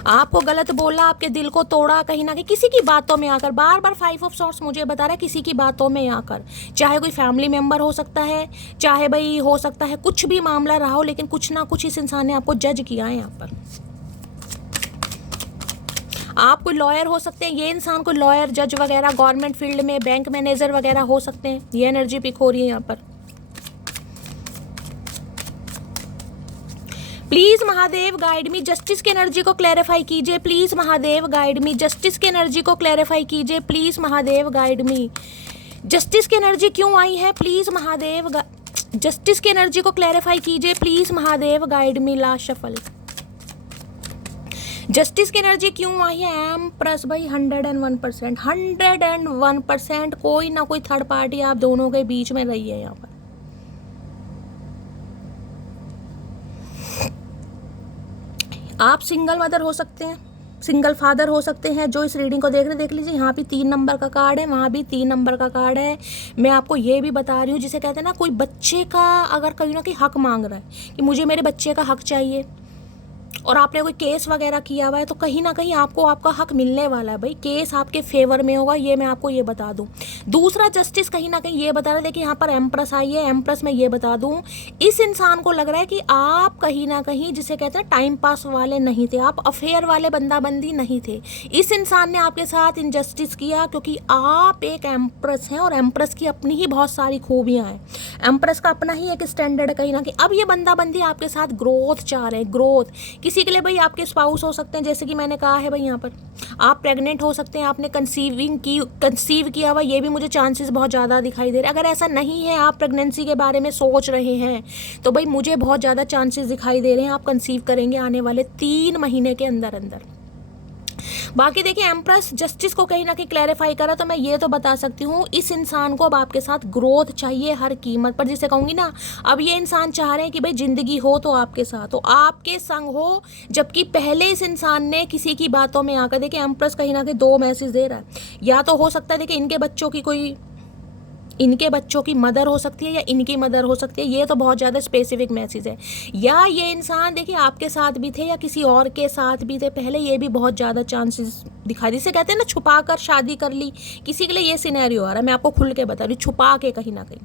आपको गलत बोला, आपके दिल को तोड़ा कहीं ना कहीं, किसी की बातों में आकर। बार बार 5 ऑफ सॉर्ड्स मुझे बता रहा है किसी की बातों में आकर, चाहे कोई फैमिली मेंबर हो सकता है, चाहे भाई हो सकता है कुछ भी मामला रहा हो, लेकिन कुछ ना कुछ इस इंसान ने आपको जज किया है यहाँ पर। आप कोई लॉयर हो सकते हैं, ये इंसान कोई लॉयर, जज वगैरह, गवर्नमेंट फील्ड में बैंक मैनेजर वगैरह हो सकते हैं। ये एनर्जी पिक हो रही है यहाँ पर। Please Mahadev guide me, justice की एनर्जी को क्लैरिफाई कीजिए please Mahadev guide me, justice की एनर्जी को क्लैरिफाई कीजिए please Mahadev guide me. Justice की एनर्जी क्यों आई है प्लीज महादेव, जस्टिस की एनर्जी को क्लैरिफाई कीजिए please Mahadev guide me. Last shuffle. Justice की एनर्जी क्यों आई है एम्प्रेस भाई, 101%, 101%। कोई ना कोई थर्ड पार्टी आप दोनों के बीच में रही है यहाँ पर। आप सिंगल मदर हो सकते हैं, सिंगल फादर हो सकते हैं। जो इस रीडिंग को देख रहे, देख लीजिए, यहाँ भी 3 नंबर का कार्ड है, वहाँ भी 3 नंबर का कार्ड है। मैं आपको ये भी बता रही हूँ, जिसे कहते हैं ना, कोई बच्चे का अगर कहीं ना कहीं हक मांग रहा है कि मुझे मेरे बच्चे का हक चाहिए, और आपने कोई केस वगैरह किया हुआ है, तो कहीं ना कहीं आपको आपका हक मिलने वाला है भाई। केस आपके फेवर में होगा, ये मैं आपको ये बता दूं। दूसरा जस्टिस कहीं ना कहीं ये बता रहा है, देखिए यहाँ पर एम्प्रेस आई है। एम्प्रेस में ये बता दूं, इस इंसान को लग रहा है कि आप कहीं ना कहीं, जिसे कहते हैं, टाइम पास वाले नहीं थे, आप अफेयर वाले बंदा बंदी नहीं थे। इस इंसान ने आपके साथ इनजस्टिस किया क्योंकि आप एक एम्प्रेस हैं, और एम्प्रेस की अपनी ही बहुत सारी खूबियाँ हैं। एम्प्रेस का अपना ही एक स्टैंडर्ड है कहीं ना कहीं। अब ये बंदा बंदी आपके साथ ग्रोथ चाह रहे हैं, ग्रोथ। किसी के लिए भाई आपके स्पाउस हो सकते हैं, जैसे कि मैंने कहा है भाई, यहाँ पर आप प्रेग्नेंट हो सकते हैं, आपने कंसीव किया हुआ, ये भी मुझे चांसेस बहुत ज़्यादा दिखाई दे रहे हैं। अगर ऐसा नहीं है, आप प्रेगनेंसी के बारे में सोच रहे हैं, तो भाई मुझे बहुत ज़्यादा चांसेस दिखाई दे रहे हैं आप कंसीव करेंगे आने वाले 3 महीने के अंदर अंदर। बाकी देखिए एम्प्रेस जस्टिस को कहीं ना कहीं क्लैरिफाई करा, तो मैं ये तो बता सकती हूँ इस इंसान को अब आपके साथ ग्रोथ चाहिए हर कीमत पर। जिसे कहूँगी ना, अब ये इंसान चाह रहे हैं कि भाई जिंदगी हो तो आपके साथ हो, आपके संग हो, जबकि पहले इस इंसान ने किसी की बातों में आकर, देखिए एम्प्रेस कहीं ना कहीं दो मैसेज दे रहा है। या तो हो सकता है देखिए इनके बच्चों की मदर हो सकती है या इनकी मदर हो सकती है, ये तो बहुत ज़्यादा स्पेसिफिक मैसेज है। या ये इंसान देखिए आपके साथ भी थे या किसी और के साथ भी थे पहले, ये भी बहुत ज़्यादा चांसेस दिखा, जिसे कहते हैं ना छुपा कर शादी कर ली, किसी के लिए ये सिनेरियो आ रहा है। मैं आपको खुल के बता रही हूँ, छुपा के कहीं ना कहीं,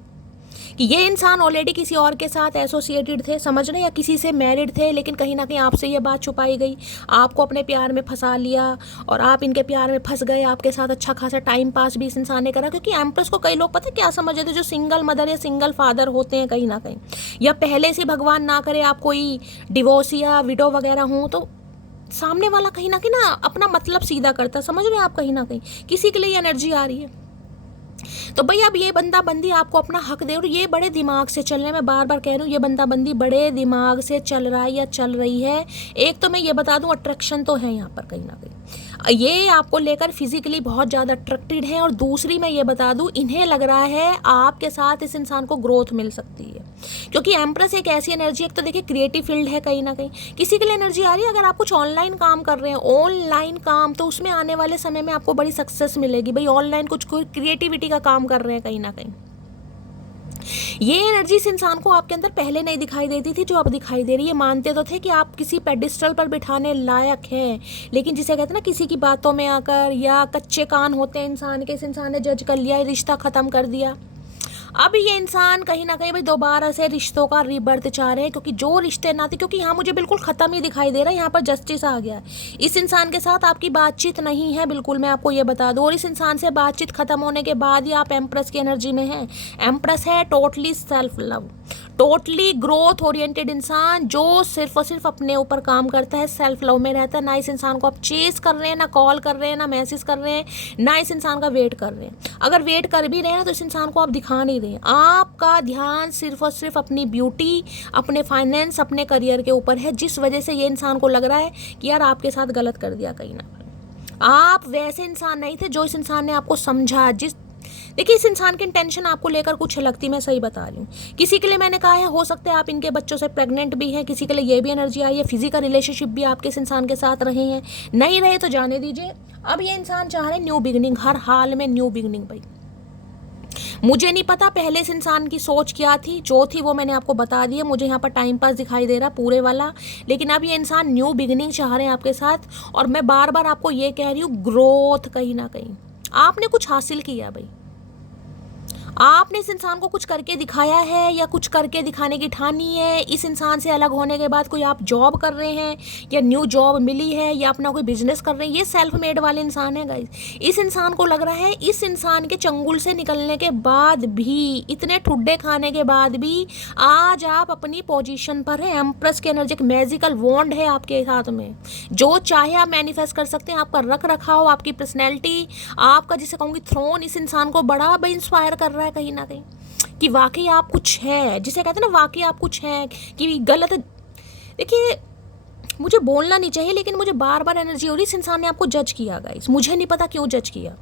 कि ये इंसान ऑलरेडी किसी और के साथ एसोसिएटेड थे, समझ रहे हैं, या किसी से मैरिड थे, लेकिन कहीं ना कहीं आपसे ये बात छुपाई गई, आपको अपने प्यार में फंसा लिया और आप इनके प्यार में फंस गए। आपके साथ अच्छा खासा टाइम पास भी इस इंसान ने करा, क्योंकि एम्प्रेस को कई लोग पता है क्या समझ रहे थे, जो सिंगल मदर या सिंगल फादर होते हैं कहीं ना कहीं, या पहले से भगवान ना करे आप कोई डिवोर्स या विडो वगैरह हो, तो सामने वाला कहीं ना अपना मतलब सीधा करता, समझ रहे हैं आप, कहीं ना कहीं किसी के लिए एनर्जी आ रही है। तो भाई अब ये बंदा बंदी आपको अपना हक दे, और ये बड़े दिमाग से चल रहे हैं, मैं बार बार कह रही हूँ, ये बंदा बंदी बड़े दिमाग से चल रहा है या चल रही है। एक तो मैं ये बता दूँ, अट्रैक्शन तो है यहाँ पर कहीं ना कहीं, ये आपको लेकर फिजिकली बहुत ज़्यादा अट्रैक्टेड है, और दूसरी मैं ये बता दूँ, इन्हें लग रहा है आपके साथ इस इंसान को ग्रोथ मिल सकती है, क्योंकि एम्प्रेस एक ऐसी एनर्जी, एक तो देखिए क्रिएटिव फील्ड है कहीं ना कहीं, किसी के लिए एनर्जी आ रही है। अगर आप कुछ ऑनलाइन काम कर रहे हैं, ऑनलाइन काम, तो उसमें आने वाले समय में आपको बड़ी सक्सेस मिलेगी भाई। ऑनलाइन कुछ कोई क्रिएटिविटी का काम कर रहे हैं कहीं ना कहीं, ये एनर्जी इस इंसान को आपके अंदर पहले नहीं दिखाई देती थी, जो अब दिखाई दे रही है। मानते तो थे कि आप किसी पेडिस्टल पर बिठाने लायक हैं, लेकिन जिसे कहते हैं ना किसी की बातों में आकर, या कच्चे कान होते हैं इंसान के, इस इंसान ने जज कर लिया, रिश्ता ख़त्म कर दिया। अब ये इंसान कहीं ना कहीं भाई दोबारा से रिश्तों का रीबर्थ चाह रहे हैं, क्योंकि जो रिश्ते नाते, क्योंकि यहाँ मुझे बिल्कुल ख़त्म ही दिखाई दे रहा है, यहाँ पर जस्टिस आ गया है। इस इंसान के साथ आपकी बातचीत नहीं है बिल्कुल, मैं आपको ये बता दूँ, और इस इंसान से बातचीत ख़त्म होने के बाद ही आप एम्प्रेस की एनर्जी में हैं। एम्प्रेस है totally self love, totally growth oriented इंसान, जो सिर्फ और सिर्फ अपने ऊपर काम करता है, सेल्फ लव में रहता है। ना इस इंसान को आप चेस कर रहे हैं, ना कॉल कर रहे हैं, ना मैसेज कर रहे हैं, ना इस इंसान का वेट कर रहे हैं। अगर वेट कर भी रहे हैं तो इस इंसान को आप दिखा नहीं रहे हैं। आपका ध्यान सिर्फ और सिर्फ अपनी ब्यूटी, अपने फाइनेंस, अपने करियर के ऊपर है, जिस वजह से ये इंसान को लग रहा है कि यार आपके साथ गलत कर दिया कहीं ना कहीं। आप वैसे इंसान नहीं थे जो इस इंसान ने आपको समझा। देखिए इस इंसान की इंटेंशन आपको लेकर कुछ लगती, मैं सही बता रही हूँ। किसी के लिए मैंने कहा है, हो सकता है आप इनके बच्चों से प्रेग्नेंट भी हैं, किसी के लिए ये भी एनर्जी आई है, फिजिकल रिलेशनशिप भी आपके इस इंसान के साथ रहे हैं, नहीं रहे तो जाने दीजिए। अब ये इंसान चाह रहे न्यू बिगिनिंग, हर हाल में न्यू बिगिनिंग। भाई मुझे नहीं पता पहले इस इंसान की सोच क्या थी, जो थी वो मैंने आपको बता दी है। मुझे यहाँ पर टाइम पास दिखाई दे रहा पूरे वाला, लेकिन अब ये इंसान न्यू बिगिनिंग चाह रहे हैं आपके साथ। और मैं बार बार आपको ये कह रही हूँ, ग्रोथ कहीं ना कहीं आपने कुछ हासिल किया भाई, आपने इस इंसान को कुछ करके दिखाया है या कुछ करके दिखाने की ठानी है। इस इंसान से अलग होने के बाद कोई आप जॉब कर रहे हैं या न्यू जॉब मिली है या अपना कोई बिजनेस कर रहे हैं, ये सेल्फ मेड वाले इंसान है गाइस। इस इंसान को लग रहा है इस इंसान के चंगुल से निकलने के बाद भी, इतने ठुड्डे खाने के बाद भी आज आप अपनी पोजीशन पर हैं। एम्प्रेस की एनर्जी, एक मैजिकल वॉन्ड है आपके हाथ में, जो चाहे आप मैनिफेस्ट कर सकते हैं। आपका रख रखाव, आपकी पर्सनैलिटी, आपका जिसे कहूँगी थ्रोन, इस इंसान को बड़ा इंस्पायर कर रहा है कहीं ना कहीं, कि वाकई आप कुछ है, जिसे कहते हैं ना वाकई आप कुछ है, कि गलत। देखिए मुझे बोलना नहीं चाहिए, लेकिन मुझे बार बार एनर्जी हो रही, इस इंसान ने आपको जज किया गाइस, मुझे नहीं पता क्यों जज किया।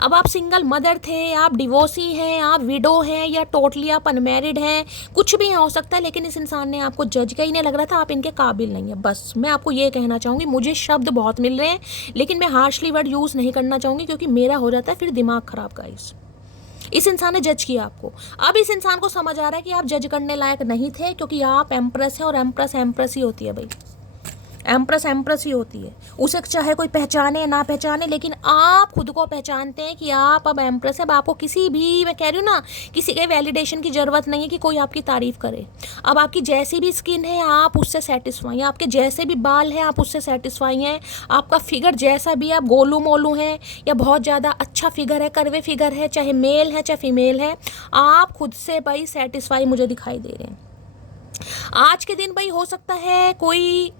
अब आप सिंगल मदर थे, आप डिवोर्सी हैं, आप विडो हैं, या टोटली आप अनमैरिड हैं, कुछ भी हो सकता है, लेकिन इस इंसान ने आपको जज किया। इन्हें लग रहा था आप इनके काबिल नहीं है। बस मैं आपको ये कहना चाहूँगी, मुझे शब्द बहुत मिल रहे हैं, लेकिन मैं हार्शली वर्ड यूज़ नहीं करना चाहूँगी, क्योंकि मेरा हो जाता है फिर दिमाग ख़राब गाइस। इस इंसान ने जज किया आपको। अब इस इंसान को समझ आ रहा है कि आप जज करने लायक नहीं थे, क्योंकि आप एम्प्रेस हैं, और एम्प्रेस एम्प्रेस ही होती है भाई, एम्प्रेस एम्प्रेस ही होती है। उसे चाहे कोई पहचाने ना पहचाने, लेकिन आप खुद को पहचानते हैं कि आप अब एम्प्रेस है। अब आपको किसी भी, मैं कह रही हूँ ना, किसी के वैलिडेशन की ज़रूरत नहीं है कि कोई आपकी तारीफ़ करे। अब आपकी जैसी भी स्किन है आप उससे सेटिस्फाई हैं, आपके जैसे भी बाल हैं आप उससे सेटिस्फाई हैं, आपका फिगर जैसा भी है, आप गोलू मोलू हैं या बहुत ज़्यादा अच्छा फिगर है, करवे फिगर है, चाहे मेल है चाहे फीमेल है, आप खुद से भाई सेटिस्फाई मुझे दिखाई दे रहे हैं। आज के दिन भाई हो सकता है कोई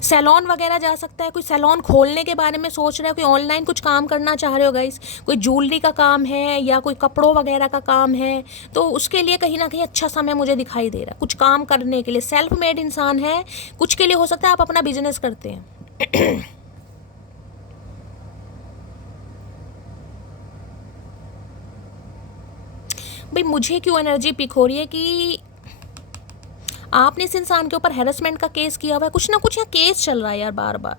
सैलून वगैरह जा सकता है, कोई सैलून खोलने के बारे में सोच रहे हो, कोई ऑनलाइन कुछ काम करना चाह रहे हो गाइस, कोई ज्वेलरी का काम है या कोई कपड़ों वगैरह का काम है, तो उसके लिए कहीं ना कहीं अच्छा समय मुझे दिखाई दे रहा है कुछ काम करने के लिए। सेल्फ मेड इंसान है, कुछ के लिए हो सकता है आप अपना बिजनेस करते हैं, भाई मुझे क्यों एनर्जी पिक हो रही है कि आपने इस इंसान के ऊपर हैरेसमेंट का केस किया हुआ है, कुछ ना कुछ यहाँ केस चल रहा है यार बार बार।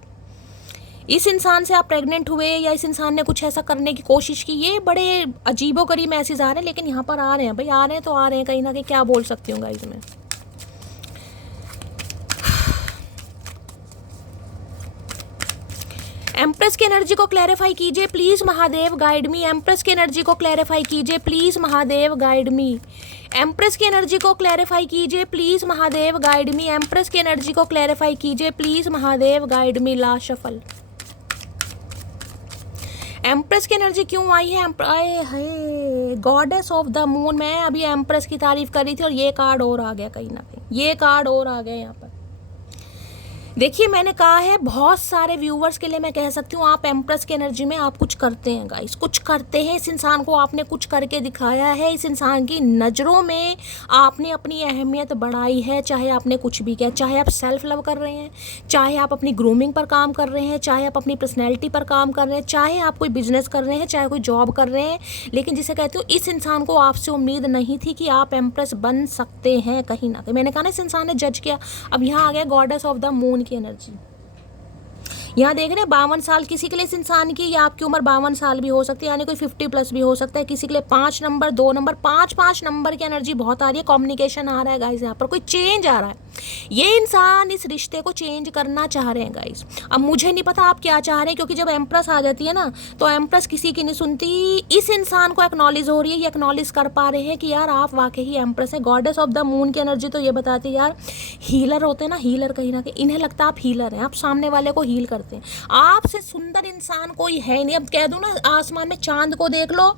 इस इंसान से आप प्रेग्नेंट हुए या इस इंसान ने कुछ ऐसा करने की कोशिश की, ये बड़े अजीबोगरीब मैसेज आ रहे हैं, लेकिन यहाँ पर आ रहे हैं भाई, आ रहे हैं तो आ रहे हैं, कहीं ना कहीं क्या बोल सकती हूँ गाइस मैं। एम्प्रेस की एनर्जी को क्लैरिफाई कीजिए please Mahadev, guide me. Empress की एनर्जी को क्लैरिफाई कीजिए please Mahadev, guide me. Empress की एनर्जी को क्लैरिफाई कीजिए please Mahadev, guide me. Empress की एनर्जी को क्लैरिफाई कीजिए please Mahadev, guide me. Last shuffle. Empress की एनर्जी क्यों आई है? आए है गॉडेस ऑफ द मून। मैं अभी एम्प्रेस की तारीफ कर रही थी और ये कार्ड और आ गया, कहीं ना कहीं ये कार्ड और आ गया यहाँ पर। देखिए मैंने कहा है बहुत सारे व्यूवर्स के लिए मैं कह सकती हूँ, आप एम्प्रेस की एनर्जी में आप कुछ करते हैं गाइस, कुछ करते हैं। इस इंसान को आपने कुछ करके दिखाया है, इस इंसान की नज़रों में आपने अपनी अहमियत बढ़ाई है, चाहे आपने कुछ भी किया, चाहे आप सेल्फ लव कर रहे हैं, चाहे आप अपनी ग्रूमिंग पर काम कर रहे हैं, चाहे आप अपनी पर्सनैलिटी पर काम कर रहे हैं, चाहे आप कोई बिजनेस कर रहे हैं, चाहे कोई जॉब कर रहे हैं, लेकिन जिसे कहते हो इस इंसान को आपसे उम्मीद नहीं थी कि आप एम्प्रेस बन सकते हैं कहीं ना कहीं। मैंने कहा ना इस इंसान ने जज किया। अब यहाँ आ गया गॉडेस ऑफ द मून की एनर्जी। यहाँ देख रहे हैं 52 साल किसी के लिए इस इंसान की, या आपकी उम्र 52 साल भी हो सकती है, यानी कोई 50+ भी हो सकता है। किसी के लिए 5 नंबर, 2 नंबर, 5 नंबर की एनर्जी बहुत आ रही है। कम्युनिकेशन आ रहा है गाइस, यहाँ पर कोई चेंज आ रहा है। ये इंसान इस रिश्ते को चेंज करना चाह रहे हैं गाइस। अब मुझे नहीं पता आप क्या चाह रहे हैं, क्योंकि जब एम्प्रेस आ जाती है ना तो एम्प्रेस किसी की नहीं सुनती। इस इंसान को एक्नॉलेज हो रही है, ये एक्नॉलेज कर पा रहे हैं कि यार आप वाकई ही एम्प्रेस हैं। गॉडेस ऑफ द मून की एनर्जी तो ये बताती है यार, हीलर होते हैं ना, हीलर कहीं ना कहीं इन्हें लगता है आप हीलर हैं, आप सामने वाले को हील करते हैं। आपसे सुंदर इंसान कोई है नहीं। अब कह दूं ना आसमान में चांद को देख लो,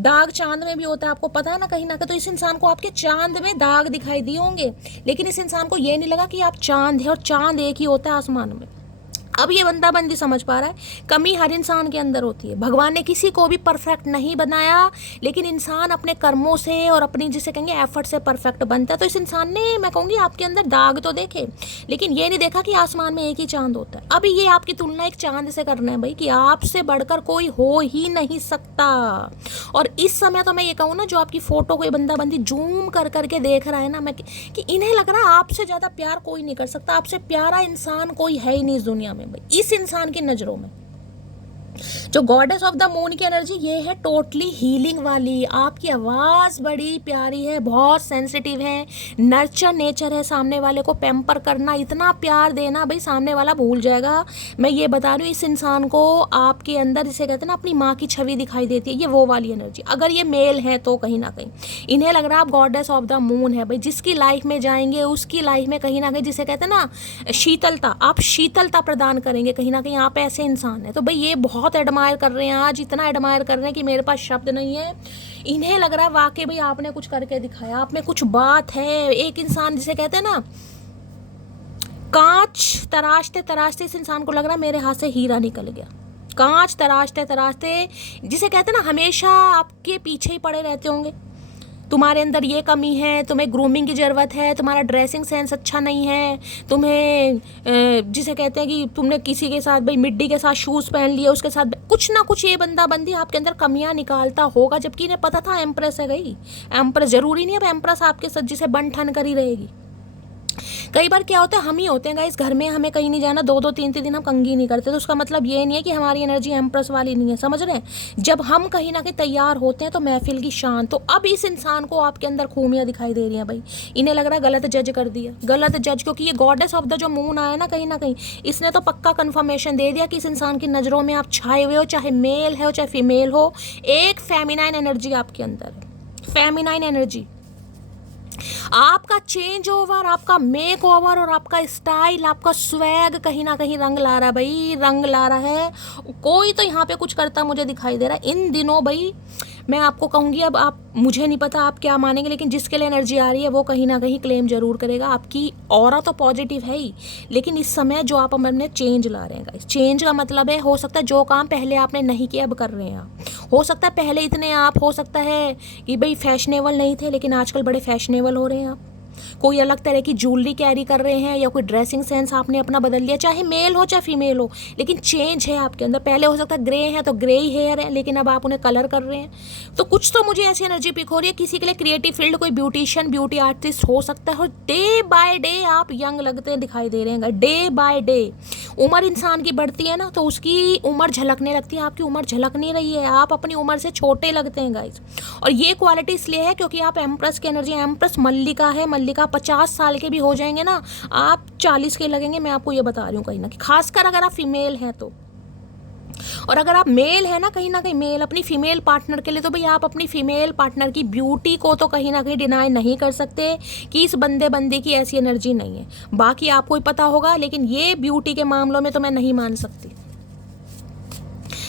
दाग चांद में भी होता है, आपको पता है ना कहीं ना कहीं। तो इस इंसान को आपके चांद में दाग दिखाई दिए होंगे, लेकिन इस इंसान को ये नहीं लगा कि आप चांद है, और चांद एक ही होता है आसमान में। अब ये बंदा बंदी समझ पा रहा है, कमी हर इंसान के अंदर होती है। भगवान ने किसी को भी परफेक्ट नहीं बनाया, लेकिन इंसान अपने कर्मों से और अपनी जिसे कहेंगे एफर्ट से परफेक्ट बनता है। तो इस इंसान ने, मैं कहूँगी, आपके अंदर दाग तो देखे, लेकिन ये नहीं देखा कि आसमान में एक ही चांद होता है। अभी ये आपकी तुलना एक चांद से करना है भाई, कि आपसे बढ़कर कोई हो ही नहीं सकता। और इस समय तो मैं ये कहूँ ना, जो आपकी फोटो कोई बंदा बंदी जूम कर करके देख रहा है ना, मैं कि इन्हें लग रहा है आपसे ज़्यादा प्यार कोई नहीं कर सकता, आपसे प्यारा इंसान कोई है ही नहीं इस दुनिया में भाई, इस इंसान की नजरों में। जो गॉडेस ऑफ द मून की एनर्जी ये है टोटली हीलिंग वाली। आपकी आवाज़ बड़ी प्यारी है, बहुत सेंसिटिव है, नर्चर नेचर है। सामने वाले को पैम्पर करना, इतना प्यार देना भाई सामने वाला भूल जाएगा। मैं ये बता रही हूँ, इस इंसान को आपके अंदर जिसे कहते हैं ना अपनी माँ की छवि दिखाई देती है, ये वो वाली एनर्जी। अगर ये मेल है तो कहीं ना कहीं इन्हें लग रहा है आप गॉडेस ऑफ द मून है भाई। जिसकी लाइफ में जाएंगे उसकी लाइफ में कहीं ना कहीं जिसे कहते हैं ना शीतलता, आप शीतलता प्रदान करेंगे कहीं ना कहीं। आप ऐसे इंसान हैं, तो भाई ये बहुत एडमायर कर रहे हैं आज, इतना एडमायर कर रहे हैं कि मेरे पास शब्द नहीं है। इन्हें लग रहा है वाकई भाई आपने कुछ करके दिखाया, आप में कुछ बात है। एक इंसान जिसे कहते हैं ना कांच तराशते तराशते इस इंसान को लग रहा है मेरे हाथ से हीरा निकल गया। कांच तराशते तराशते जिसे कहते हैं ना हमेशा आपके पीछे ही पड़े रहते होंगे, तुम्हारे अंदर ये कमी है, तुम्हें ग्रूमिंग की ज़रूरत है, तुम्हारा ड्रेसिंग सेंस अच्छा नहीं है, तुम्हें जिसे कहते हैं कि तुमने किसी के साथ भाई मिड्डी के साथ शूज़ पहन लिए, उसके साथ कुछ ना कुछ ये बंदा बंदी आपके अंदर कमियां निकालता होगा। जबकि इन्हें पता था एम्प्रेस है गई, एम्प्रेस ज़रूरी नहीं अब एम्प्रेस आपके साथ जिसे बन ठन करी रहेगी। कई बार क्या होता है, हम ही होते हैं गाइस घर में, हमें कहीं नहीं जाना, 2-2 3-3 दिन हम कंघी नहीं करते, तो उसका मतलब ये नहीं है कि हमारी एनर्जी एम्प्रेस वाली नहीं है, समझ रहे हैं। जब हम कहीं ना कहीं तैयार होते हैं तो महफिल की शान। तो अब इस इंसान को आपके अंदर खूबियाँ दिखाई दे रही हैं भाई, इन्हें लग रहा है गलत जज कर दिया, गलत जज। क्योंकि ये गॉडेस ऑफ द जो मून आया ना, कहीं ना कहीं इसने तो पक्का कन्फर्मेशन दे दिया कि इस इंसान की नज़रों में आप छाए हुए हो, चाहे मेल हो चाहे फीमेल हो। एक फेमिनाइन एनर्जी आपके अंदर है, फेमिनाइन एनर्जी। आपका चेंज ओवर, आपका मेक ओवर और आपका स्टाइल, आपका स्वैग कहीं ना कहीं रंग ला रहा है भाई, रंग ला रहा है। कोई तो यहाँ पे कुछ करता मुझे दिखाई दे रहा है इन दिनों भाई। मैं आपको कहूँगी, अब आप, मुझे नहीं पता आप क्या मानेंगे, लेकिन जिसके लिए एनर्जी आ रही है वो कहीं ना कहीं क्लेम जरूर करेगा। आपकी ऑरा तो पॉजिटिव है ही, लेकिन इस समय जो आप अपने चेंज ला रहे हैं गाइस, चेंज का मतलब है हो सकता है जो काम पहले आपने नहीं किया अब कर रहे हैं आप। हो सकता है पहले इतने आप, हो सकता है कि भाई फैशनेबल नहीं थे, लेकिन आजकल बड़े फैशनेबल हो रहे हैं आप। कोई अलग तरह की ज्वेलरी कैरी कर रहे हैं, या कोई ड्रेसिंग सेंस आपने अपना बदल लिया, चाहे मेल हो चाहे फीमेल हो, लेकिन चेंज है आपके अंदर। पहले हो सकता है ग्रे है तो ग्रे ही हेयर है, लेकिन अब आप उन्हें कलर कर रहे हैं। तो कुछ तो मुझे ऐसी एनर्जी पिक हो रही है। किसी के लिए क्रिएटिव फील्ड, कोई ब्यूटिशियन, ब्यूटी आर्टिस्ट हो सकता है। और डे बाय डे आप यंग लगते दिखाई दे रहे हैं। डे बाय डे उम्र इंसान की बढ़ती है ना, तो उसकी उम्र झलकने लगती है। आपकी उम्र झलक नहीं रही है, आप अपनी उम्र से छोटे लगते हैं गाइस। और ये क्वालिटी इसलिए है क्योंकि आप एम्प्रेस की एनर्जी, एम्प्रेस मल्लिका है। मल्लिका 50 साल के भी हो जाएंगे ना, आप 40 के लगेंगे। मैं आपको ये बता रही हूँ कहीं ना कहीं, खासकर अगर आप फीमेल हैं तो। और अगर आप मेल है ना कहीं मेल अपनी फीमेल पार्टनर के लिए, तो भाई आप अपनी फीमेल पार्टनर की ब्यूटी को तो कहीं ना कहीं डिनाई नहीं कर सकते कि इस बंदे की ऐसी एनर्जी नहीं है। बाकी आपको ही पता होगा, लेकिन ये ब्यूटी के मामलों में तो मैं नहीं मान सकती।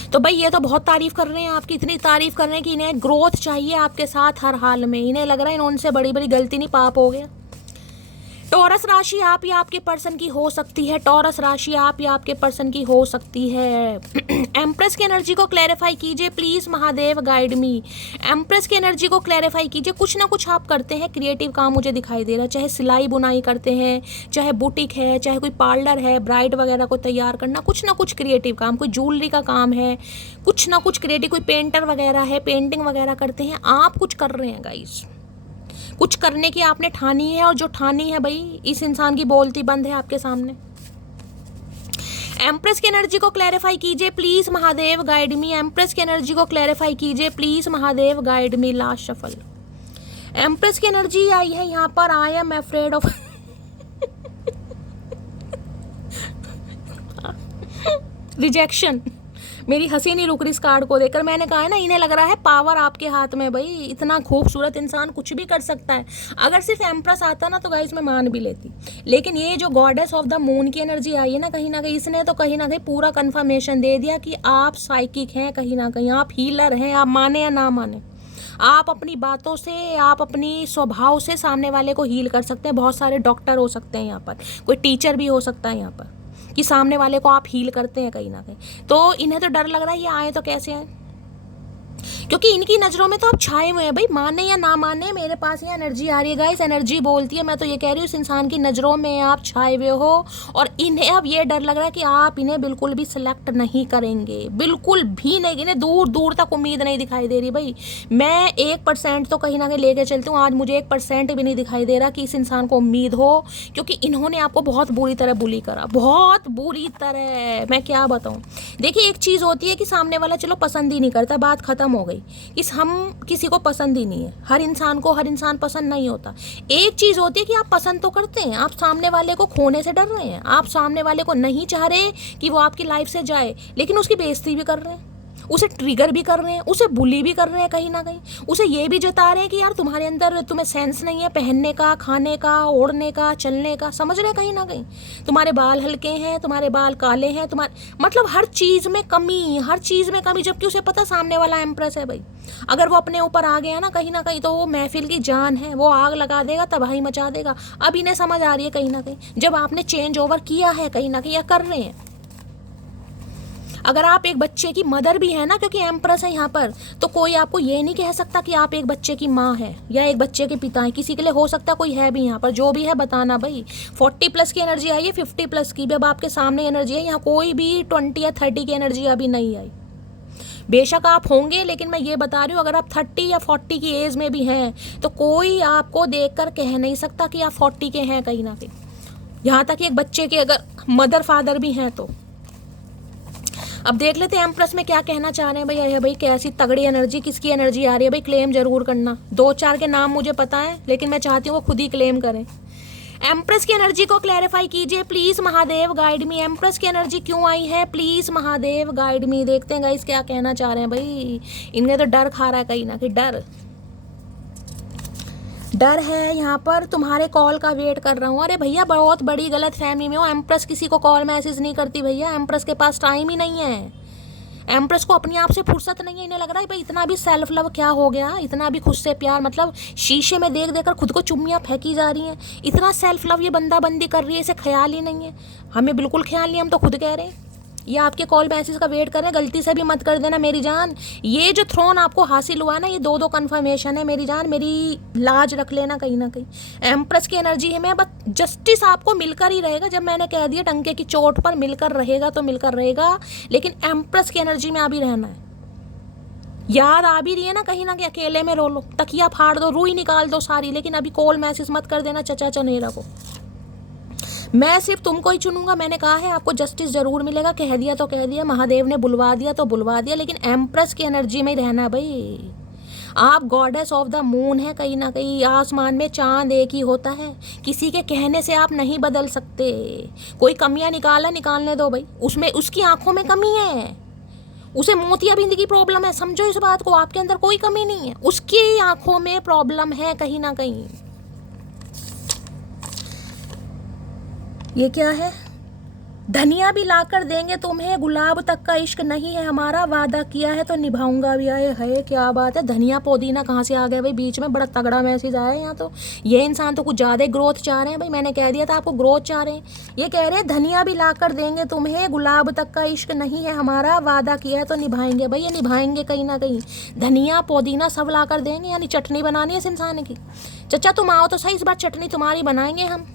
तो भाई ये तो बहुत तारीफ कर रहे हैं आपकी, इतनी तारीफ कर रहे हैं कि इन्हें ग्रोथ चाहिए आपके साथ हर हाल में। इन्हें लग रहा है इन्होंने बड़ी बड़ी गलती नहीं, पाप हो गया। टॉरस राशि आप या आपके पर्सन की हो सकती है। टॉरस राशि आप या आपके पर्सन की हो सकती है। एम्प्रेस की एनर्जी को क्लैरिफाई कीजिए please, Mahadev guide me. Empress की एनर्जी को क्लैरिफाई कीजिए। कुछ ना कुछ आप करते हैं, क्रिएटिव काम मुझे दिखाई दे रहा है। चाहे सिलाई बुनाई करते हैं, चाहे बुटीक है, चाहे कोई पार्लर है, ब्राइड वगैरह को तैयार करना, कुछ ना कुछ क्रिएटिव काम, कोई ज्वेलरी का काम है, कुछ ना कुछ क्रिएटिव, कोई पेंटर वगैरह है, पेंटिंग वगैरह करते हैं। आप कुछ कर रहे हैं गाइस, कुछ करने की आपने ठानी है। और जो ठानी है भाई, इस इंसान की बोलती बंद है आपके सामने। एम्प्रेस की एनर्जी को क्लैरिफाई कीजिए please, Mahadev guide me. Empress की एनर्जी को क्लैरिफाई कीजिए please, Mahadev guide me. Last shuffle. Empress की एनर्जी आई है यहाँ पर, I am afraid of rejection. मेरी हंसी नहीं रुक रही इस कार्ड को देखकर। मैंने कहा है ना, इन्हें लग रहा है पावर आपके हाथ में। भाई इतना खूबसूरत इंसान कुछ भी कर सकता है। अगर सिर्फ एम्प्रेस आता ना तो गाइस मैं मान भी लेती, लेकिन ये जो गॉडेस ऑफ द मून की एनर्जी आई है ना कहीं इसने तो कहीं ना कहीं पूरा कंफर्मेशन दे दिया कि आप साइकिक हैं, कहीं ना कहीं आप हीलर हैं। आप माने या ना माने, आप अपनी बातों से, आप अपनी स्वभाव से सामने वाले को हील कर सकते हैं। बहुत सारे डॉक्टर हो सकते हैं यहाँ पर, कोई टीचर भी हो सकता है यहाँ पर, कि सामने वाले को आप हील करते हैं कहीं ना कहीं। तो इन्हें तो डर लग रहा है ये आए तो कैसे आए, क्योंकि इनकी नज़रों में तो आप छाए हुए हैं। भाई माने या ना माने, मेरे पास ये एनर्जी आ रही है गाइस, एनर्जी बोलती है। मैं तो ये कह रही हूँ, इस इंसान की नज़रों में आप छाए हुए हो। और इन्हें अब ये डर लग रहा है कि आप इन्हें बिल्कुल भी सिलेक्ट नहीं करेंगे, बिल्कुल भी नहीं। इन्हें दूर दूर तक उम्मीद नहीं दिखाई दे रही। भाई मैं 1% तो कहीं ना कहीं लेके चलती हूँ, आज मुझे 1% भी नहीं दिखाई दे रहा कि इस इंसान को उम्मीद हो, क्योंकि इन्होंने आपको बहुत बुरी तरह बुली करा, बहुत बुरी तरह। मैं क्या बताऊँ। देखिए एक चीज़ होती है कि सामने वाला चलो पसंद ही नहीं करता, बात खत्म हो गई। इस हम किसी को पसंद ही नहीं है, हर इंसान को हर इंसान पसंद नहीं होता। एक चीज़ होती है कि आप पसंद तो करते हैं, आप सामने वाले को खोने से डर रहे हैं, आप सामने वाले को नहीं चाह रहे कि वो आपकी लाइफ से जाए, लेकिन उसकी बेइज्जती भी कर रहे हैं, उसे ट्रिगर भी कर रहे हैं, उसे बुली भी कर रहे हैं कहीं ना कहीं। उसे ये भी जता रहे हैं कि यार तुम्हारे अंदर, तुम्हें सेंस नहीं है पहनने का, खाने का, ओढ़ने का, चलने का, समझ रहे हैं कहीं ना कहीं। तुम्हारे बाल हल्के हैं, तुम्हारे बाल काले हैं, तुम्हारे मतलब हर चीज़ में कमी, हर चीज़ में कमी। जबकि उसे पता सामने वाला एम्प्रेस है भाई। अगर वो अपने ऊपर आ गया ना कहीं तो वो महफिल की जान है, वो आग लगा देगा, तबाही मचा देगा। अब इन्हें समझ आ रही है कहीं ना कहीं, जब आपने चेंज ओवर किया है कहीं ना कहीं, या कर रहे हैं। अगर आप एक बच्चे की मदर भी है ना, क्योंकि एम्प्रेस है यहाँ पर, तो कोई आपको ये नहीं कह सकता कि आप एक बच्चे की माँ है या एक बच्चे के पिता हैं। किसी के लिए हो सकता है कोई है भी यहाँ पर, जो भी है बताना भाई। 40+ की एनर्जी आई है, 50+ की भी अब आपके सामने एनर्जी है। यहाँ कोई भी 20 या 30 की एनर्जी अभी नहीं आई। बेशक आप होंगे, लेकिन मैं ये बता रही हूँ, अगर आप 30 या 40 की एज में भी हैं तो कोई आपको देखकर कह नहीं सकता कि आप 40 के हैं कहीं ना कहीं। यहाँ तक कि एक बच्चे के अगर मदर फादर भी हैं तो। अब देख लेते हैं एम्प्रेस में क्या कहना चाह रहे हैं भाई। भाई कैसी तगड़ी एनर्जी, किसकी एनर्जी आ रही है भाई। क्लेम जरूर करना, 2-4 के नाम मुझे पता है, लेकिन मैं चाहती हूँ वो खुद ही क्लेम करें। एम्प्रेस की एनर्जी को क्लैरिफाई कीजिए please, Mahadev guide me. Empress की एनर्जी क्यों आई है प्लीज, महादेव गाइड मी। देखते हैं गाइस क्या कहना चाह रहे हैं भाई। इनमें तो डर खा रहा है कहीं ना कहीं, डर है यहाँ पर। तुम्हारे कॉल का वेट कर रहा हूँ। अरे भैया बहुत बड़ी गलत फहमी में हो। एम्प्रेस किसी को कॉल मैसेज नहीं करती भैया, एम्प्रेस के पास टाइम ही नहीं है। एम्प्रेस को अपने आप से फुर्सत नहीं है। इन्हें लग रहा है भाई इतना भी सेल्फ लव क्या हो गया, इतना भी खुद से प्यार, मतलब शीशे में देख देकर खुद को चुम्मियाँ फेंकी जा रही हैं। इतना सेल्फ लव ये बंदा बंदी कर रही है, इसे ख्याल ही नहीं है। हमें बिल्कुल ख्याल नहीं, हम तो खुद कह रहे हैं। या आपके कॉल मैसेज का वेट कर रहे हैं, गलती से भी मत कर देना मेरी जान। ये जो थ्रोन आपको हासिल हुआ ना, ये 2-2 कन्फर्मेशन है मेरी जान, मेरी लाज रख लेना कहीं ना कहीं। एम्प्रेस की एनर्जी है, मैं बस जस्टिस आपको मिलकर ही रहेगा। जब मैंने कह दिया डंके की चोट पर मिलकर रहेगा तो मिलकर रहेगा, लेकिन एम्प्रेस की एनर्जी में अभी रहना है। याद आ भी रही है ना कहीं अकेले में रो लो, तकिया फाड़ दो, रूई निकाल दो सारी, लेकिन अभी कॉल मैसेज मत कर देना चचा चनेरा को। मैं सिर्फ तुमको ही चुनूंगा। मैंने कहा है आपको जस्टिस जरूर मिलेगा, कह दिया तो कह दिया, महादेव ने बुलवा दिया तो बुलवा दिया, लेकिन एम्प्रेस की एनर्जी में ही रहना है भाई। आप गॉडेस ऑफ द मून है कहीं ना कहीं। आसमान में चांद एक ही होता है, किसी के कहने से आप नहीं बदल सकते। कोई कमियां निकालने दो भाई, उसमें उसकी आंखों में कमी है, उसे मोतियाबिंद की प्रॉब्लम है, समझो इस बात को। आपके अंदर कोई कमी नहीं है, उसकी आंखों में प्रॉब्लम है कहीं ना कहीं। ये क्या है? धनिया भी लाकर देंगे तुम्हें, गुलाब तक का इश्क नहीं है हमारा, वादा किया है तो निभाऊंगा भी। आए है क्या बात है, धनिया पुदीना कहाँ से आ गया भाई बीच में? बड़ा तगड़ा मैसेज आया है यहाँ तो। ये इंसान तो कुछ ज़्यादा ग्रोथ चाह रहे हैं भाई। मैंने कह दिया था आपको ग्रोथ चाह रहे हैं। ये कह रहे हैं धनिया भी लाकर देंगे तुम्हें, गुलाब तक का इश्क नहीं है हमारा, वादा किया है तो निभाएंगे। भाई ये निभाएंगे कहीं ना कहीं। धनिया पुदीना सब ला कर देंगे, यानी चटनी बनानी है इस इंसान की। चचा तुम आओ तो सही, इस बार चटनी तुम्हारी बनाएंगे हम।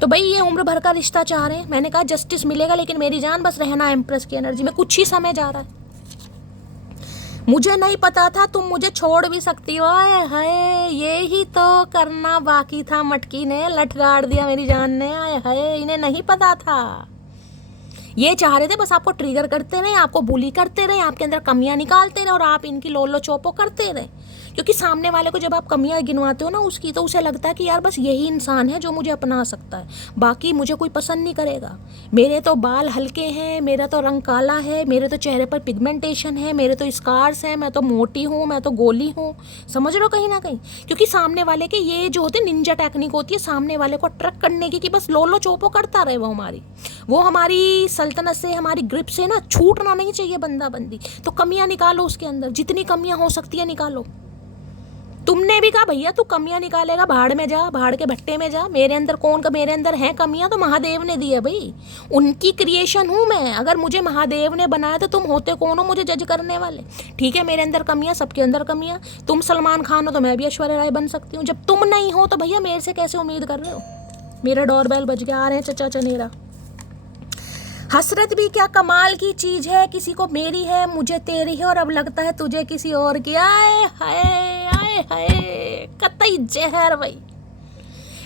तो भाई ये उम्र भर का रिश्ता चाह रहे हैं। मैंने कहा जस्टिस मिलेगा, लेकिन मेरी जान बस रहना एम्प्रेस की एनर्जी में। कुछ ही समय जा रहा है। मुझे नहीं पता था तुम मुझे छोड़ भी सकती हो। आए हाय, ये ही तो करना बाकी था। मटकी ने लठ गाड़ दिया मेरी जान ने। आए हाय, इन्हें नहीं पता था। ये चाह रहे थे बस आपको ट्रिगर करते रहे, आपको बुली करते रहे, आपके अंदर कमियां निकालते रहे और आप इनकी लोलो चोपो करते रहे। क्योंकि सामने वाले को जब आप कमियां गिनवाते हो ना उसकी, तो उसे लगता है कि यार बस यही इंसान है जो मुझे अपना सकता है, बाकी मुझे कोई पसंद नहीं करेगा। मेरे तो बाल हल्के हैं, मेरा तो रंग काला है, मेरे तो चेहरे पर पिगमेंटेशन है, मेरे तो स्कार्स हैं, मैं तो मोटी हूँ, मैं तो गोली हूँ। समझ रहे हो कहीं ना कहीं? क्योंकि सामने वाले के ये जो होती है निंजा टेक्निक होती है सामने वाले को अट्रैक्ट करने की, कि बस लोलो चोपो करता रहे वो हमारी सल्तनत से, हमारी ग्रिप से ना छूटना नहीं चाहिए बंदा बंदी। तो कमियां निकालो उसके अंदर, जितनी कमियां हो सकती है निकालो। तुमने भी कहा भैया तू कमियां निकालेगा, भाड़ में जा, भाड़ के भट्टे में जा। मेरे अंदर है कमियां तो महादेव ने दी है भाई, उनकी क्रिएशन हूँ मैं। अगर मुझे महादेव ने बनाया तो तुम होते कौन हो मुझे जज करने वाले? ठीक है मेरे अंदर कमियां, सबके अंदर कमियां। तुम सलमान खान हो तो मैं भी ऐश्वर्या राय बन सकती हूँ। जब तुम नहीं हो तो भैया मेरे से कैसे उम्मीद कर रहे हो? मेरा डोरबेल बज गया, आ रहे हैं चचा चनेरा। हसरत भी क्या कमाल की चीज है, किसी को मेरी है मुझे तेरी है, और अब लगता है तुझे किसी और की। आए हाय आए हाय, कतई जहर भाई।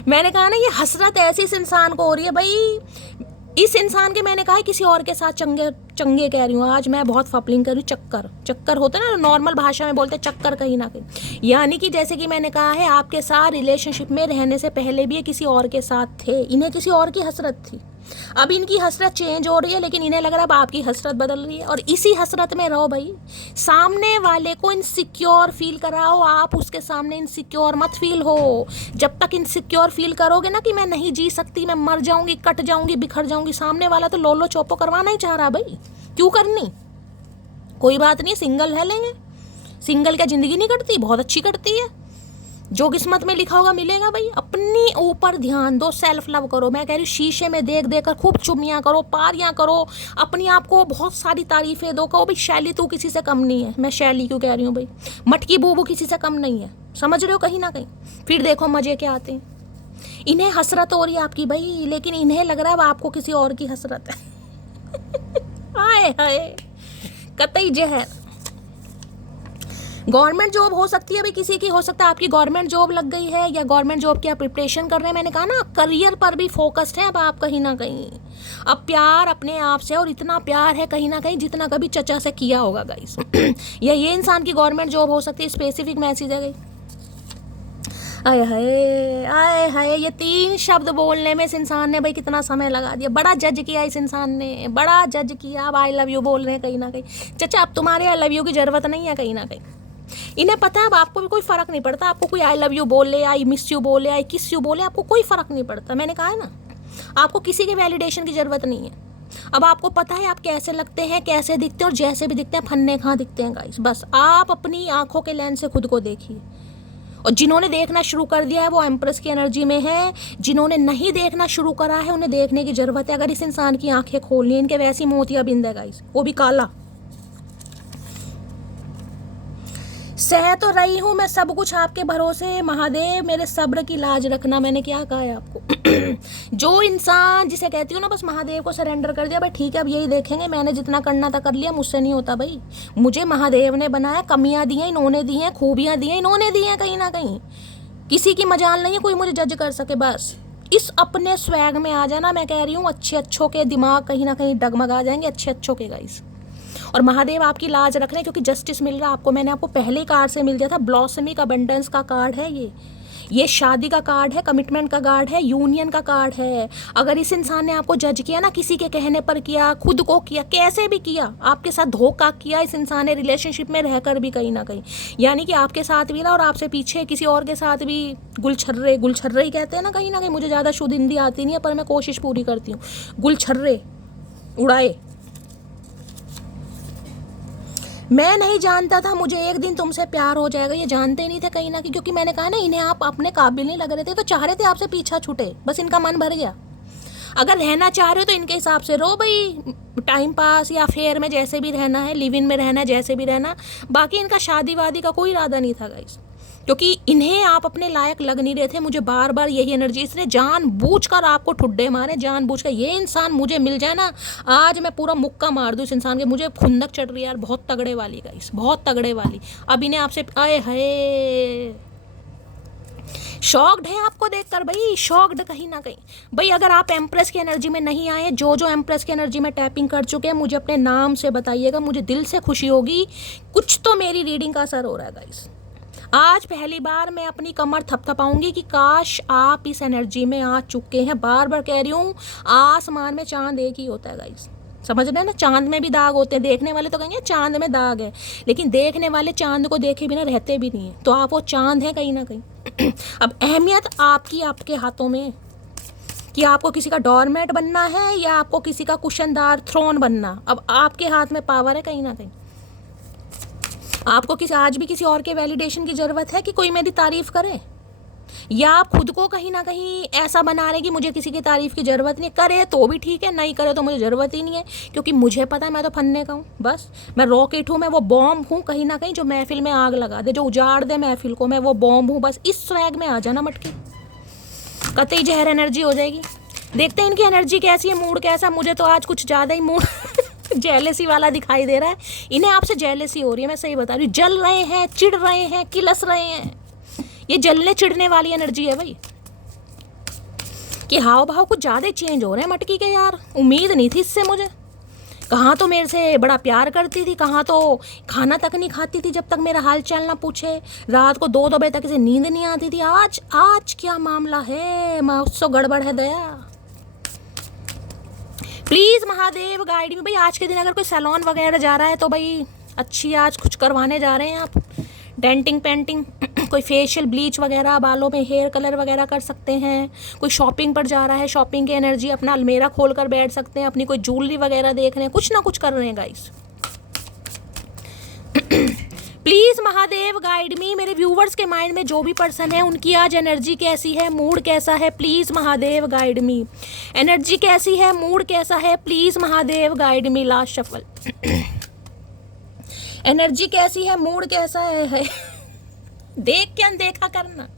मैंने कहा ना ये हसरत ऐसी इस इंसान को हो रही है भाई। इस इंसान के मैंने कहा किसी और के साथ चंगे कह रही हूँ। आज मैं बहुत फपलिंग कर रही हूँ। चक्कर होता है ना, नॉर्मल भाषा में बोलते चक्कर कहीं ना कहीं। यानी कि जैसे कि मैंने कहा है आपके साथ रिलेशनशिप में रहने से पहले भी ये किसी और के साथ थे, इन्हें किसी और की हसरत थी। अब इनकी हसरत चेंज हो रही है, लेकिन इन्हें लग रहा है अब आपकी हसरत बदल रही है, और इसी हसरत में रहो भाई। सामने वाले को इनसिक्योर फील कराओ, आप उसके सामने इनसिक्योर मत फील हो। जब तक इनसिक्योर फील करोगे ना कि मैं नहीं जी सकती, मैं मर जाऊंगी, कट जाऊंगी, बिखर जाऊंगी, सामने वाला तो लोलो चोपो करवाना ही चाह रहा भाई। क्यों करनी? कोई बात नहीं, सिंगल है, लेंगे। सिंगल क्या जिंदगी नहीं कटती? बहुत अच्छी कटती है। जो किस्मत में लिखा होगा मिलेगा भाई। अपनी ऊपर ध्यान दो, सेल्फ लव करो। मैं कह रही हूँ शीशे में देख देख कर खूब चुमियाँ करो, पारियाँ करो, अपनी आप को बहुत सारी तारीफें दो। कहो भाई शैली तू किसी से कम नहीं है। मैं शैली क्यों कह रही हूँ भाई? मटकी बूबू किसी से कम नहीं है। समझ रहे हो कहीं ना कहीं? फिर देखो मजे क्या आते हैं। इन्हें हसरत हो रही है आपकी भाई, लेकिन इन्हें लग रहा है अब आपको किसी और की हसरत है। हाय हाय, कतई जहर। गवर्नमेंट जॉब हो सकती है भाई, किसी की हो सकता है आपकी गवर्नमेंट जॉब लग गई है, या गवर्नमेंट जॉब की आप प्रिपरेशन कर रहे हैं। मैंने कहा ना करियर पर भी फोकस्ड है अब आप कहीं ना कहीं। अब प्यार अपने आप से, और इतना प्यार है कहीं ना कहीं जितना कभी चचा से किया होगा गाइस। या ये इंसान की गवर्नमेंट जॉब हो सकती है। स्पेसिफिक मैसेज है गई। आए हाय आए हाय, ये 3 शब्द बोलने में इस इंसान ने भाई कितना समय लगा दिया। बड़ा जज किया इस इंसान ने, बड़ा जज किया। अब आई लव यू बोल रहे हैं कहीं ना कहीं। चचा अब तुम्हारे आई लव यू की जरूरत नहीं है कहीं ना कहीं। इन्हें पता है अब आपको भी कोई फर्क नहीं पड़ता। आपको कोई आई लव यू बोले, आई मिस यू बोले, आई किस यू बोले, आपको कोई फर्क नहीं पड़ता। मैंने कहा है ना, आपको किसी के वैलिडेशन की जरूरत नहीं है। अब आपको पता है आप कैसे लगते हैं, कैसे दिखते हैं, और जैसे भी दिखते हैं फन्ने कहाँ दिखते हैं गाइस। बस आप अपनी आंखों के लेंस से खुद को देखिए, और जिन्होंने देखना शुरू कर दिया है वो एम्प्रेस की एनर्जी में है। जिन्होंने नहीं देखना शुरू करा है उन्हें देखने की जरूरत है। अगर इस इंसान की आंखें खोलनी है, इनके वैसी मोतियाबिंद है गाइस, वो भी काला। सह तो रही हूं मैं सब कुछ आपके भरोसे, महादेव मेरे सब्र की लाज रखना। मैंने क्या कहा है आपको? जो इंसान जिसे कहती हूँ ना बस महादेव को सरेंडर कर दिया, भाई ठीक है अब यही देखेंगे, मैंने जितना करना था कर लिया, मुझसे नहीं होता भाई। मुझे महादेव ने बनाया, कमियां दी हैं इन्होंने दी हैं, खूबियां दी हैं इन्होंने दी हैं। कहीं ना कहीं किसी की मजाल नहीं है कोई मुझे जज कर सके। बस इस अपने स्वैग में आ जाना। मैं कह रही हूँ अच्छे अच्छों के दिमाग कहीं ना कहीं डगमगा जाएंगे, अच्छे अच्छों के गाइस। और महादेव आपकी लाज रख रहे हैं क्योंकि जस्टिस मिल रहा है आपको। मैंने आपको पहले कार्ड से मिल गया था, ब्लॉसमिंग अबंडेंस का कार्ड है ये शादी का कार्ड है, कमिटमेंट का कार्ड है, यूनियन का कार्ड है। अगर इस इंसान ने आपको जज किया ना, किसी के कहने पर किया, खुद को किया, कैसे भी किया, आपके साथ धोखा किया इस इंसान ने, रिलेशनशिप में रहकर भी कहीं ना कहीं, यानी कि आपके साथ भी रहा और आपसे पीछे किसी और के साथ भी गुलछर्रे ही कहते हैं ना कहीं ना कहीं। मुझे ज़्यादा शुद्ध हिंदी आती नहीं है पर मैं कोशिश पूरी करती हूँ। गुलछर्रे उड़ाए। मैं नहीं जानता था मुझे एक दिन तुमसे प्यार हो जाएगा, ये जानते नहीं थे कहीं ना कहीं, क्योंकि मैंने कहा ना इन्हें आप अपने काबिल नहीं लग रहे थे तो चाह रहे थे आपसे पीछा छूटे, बस इनका मन भर गया। अगर रहना चाह रहे हो तो इनके हिसाब से रहो भाई, टाइम पास या फेयर में जैसे भी रहना है, लिव इन में रहना है जैसे भी रहना। बाकी इनका शादी वादी का कोई इरादा नहीं था गाइस, क्योंकि इन्हें आप अपने लायक लग नहीं रहे थे। मुझे बार बार यही एनर्जी, इसने जानबूझकर आपको ठुड्डे मारे, जानबूझकर। ये इंसान मुझे मिल जाए ना, आज मैं पूरा मुक्का मार दूं इस इंसान के। मुझे खुंदक चढ़ रही है यार, बहुत तगड़े वाली गाइस, बहुत तगड़े वाली। अब इन्हें आपसे आए है शॉक्ड है आपको देखकर भाई, शॉक्ड कहीं ना कहीं। भाई अगर आप एम्प्रेस की एनर्जी में नहीं आए, जो एम्प्रेस की एनर्जी में टैपिंग कर चुके हैं, मुझे अपने नाम से बताइएगा, मुझे दिल से खुशी होगी। कुछ तो मेरी रीडिंग का असर हो रहा है गाइस। आज पहली बार मैं अपनी कमर थपथपाऊंगी कि काश आप इस एनर्जी में आ चुके हैं। बार बार कह रही हूँ, आसमान में चांद एक ही होता है गाइस, समझ रहे हैं ना। चांद में भी दाग होते हैं, देखने वाले तो कहेंगे चांद में दाग है, लेकिन देखने वाले चांद को देखे बिना रहते भी नहीं है। तो आप वो चांद हैं कहीं ना कहीं। अब अहमियत आपकी, आपके हाथों में, कि आपको किसी का डोरमेट बनना है या आपको किसी का कुशनदार थ्रोन बनना। अब आपके हाथ में पावर है कहीं ना कहीं। आपको आज भी किसी और के वैलिडेशन की ज़रूरत है कि कोई मेरी तारीफ़ करे, या आप खुद को कहीं ना कहीं ऐसा बना रहे कि मुझे किसी की तारीफ़ की ज़रूरत नहीं। करे तो भी ठीक है, नहीं करे तो मुझे ज़रूरत ही नहीं है, क्योंकि मुझे पता है मैं तो फन्ने का हूँ। बस मैं रॉकेट हूँ, मैं वो बॉम्ब हूँ कहीं ना कहीं, जो महफिल में आग लगा दे, जो उजाड़ दे महफिल को। मैं वो बॉम्ब हूँ। बस इस स्वैग में आ जाना मटकी, कतई जहर एनर्जी हो जाएगी। देखते हैं इनकी एनर्जी कैसी है, मूड कैसा। मुझे तो आज कुछ ज़्यादा ही मूड जेलेसी वाला दिखाई दे रहा है। इन्हें आपसे जेलेसी हो रही है, मैं सही बता रही हूँ। जल रहे हैं, चिढ़ रहे हैं, किलस रहे हैं। ये जलने चिढ़ने वाली एनर्जी है भाई, कि हाव भाव कुछ ज़्यादा चेंज हो रहे हैं मटकी के यार। उम्मीद नहीं थी इससे मुझे। कहाँ तो मेरे से बड़ा प्यार करती थी, कहाँ तो खाना तक नहीं खाती थी जब तक मेरा हाल चाल ना पूछे। रात को 2-2 बजे तक इसे नींद नहीं आती थी। आज क्या मामला है, मुझसे गड़बड़ है दया। प्लीज़ महादेव गाइड में। भाई आज के दिन अगर कोई सैलून वगैरह जा रहा है तो भाई अच्छी आज कुछ करवाने जा रहे हैं आप, डेंटिंग पेंटिंग, कोई फेशियल ब्लीच वगैरह, बालों में हेयर कलर वगैरह कर सकते हैं। कोई शॉपिंग पर जा रहा है, शॉपिंग की एनर्जी, अपना अलमेरा खोल कर बैठ सकते हैं, अपनी कोई ज्वेलरी वगैरह देख रहे हैं, कुछ ना कुछ कर रहे हैं गाइस। प्लीज़ महादेव गाइड मी। मेरे व्यूवर्स के माइंड में जो भी पर्सन है उनकी आज एनर्जी कैसी है, मूड कैसा है, please Mahadev guide me. Energy कैसी है, मूड कैसा है, please Mahadev guide me. Last shuffle. Energy कैसी है, मूड कैसा है। देख के अनदेखा करना,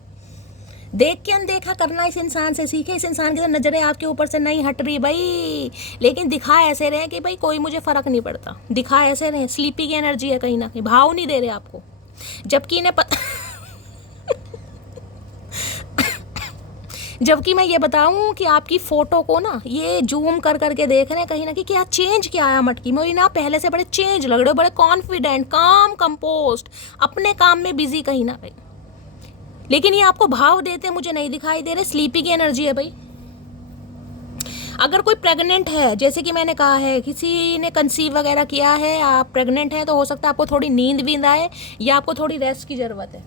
देख के अनदेखा करना इस इंसान से सीखे। इस इंसान की तो नज़रें आपके ऊपर से नहीं हट रही भाई, लेकिन दिखा ऐसे रहे कि भाई कोई मुझे फ़र्क नहीं पड़ता। दिखा ऐसे रहे, स्लीपी की एनर्जी है कहीं ना कहीं, भाव नहीं दे रहे आपको, जबकि इन्हें जबकि मैं ये बताऊं कि आपकी फ़ोटो को ना ये जूम कर करके देख रहे हैं कहीं ना कहीं, क्या चेंज क्या आया मटकी में। और ना पहले से बड़े चेंज लग रहे हो, बड़े कॉन्फिडेंट, काम कंपोस्ट, अपने काम में बिजी कहीं ना कहीं। लेकिन ये आपको भाव देते मुझे नहीं दिखाई दे रहे। स्लीपी की एनर्जी है भाई। अगर कोई प्रेग्नेंट है, जैसे कि मैंने कहा है, किसी ने कंसीव वगैरह किया है, आप प्रेग्नेंट हैं, तो हो सकता है आपको थोड़ी नींद वींद आए या आपको थोड़ी रेस्ट की ज़रूरत है।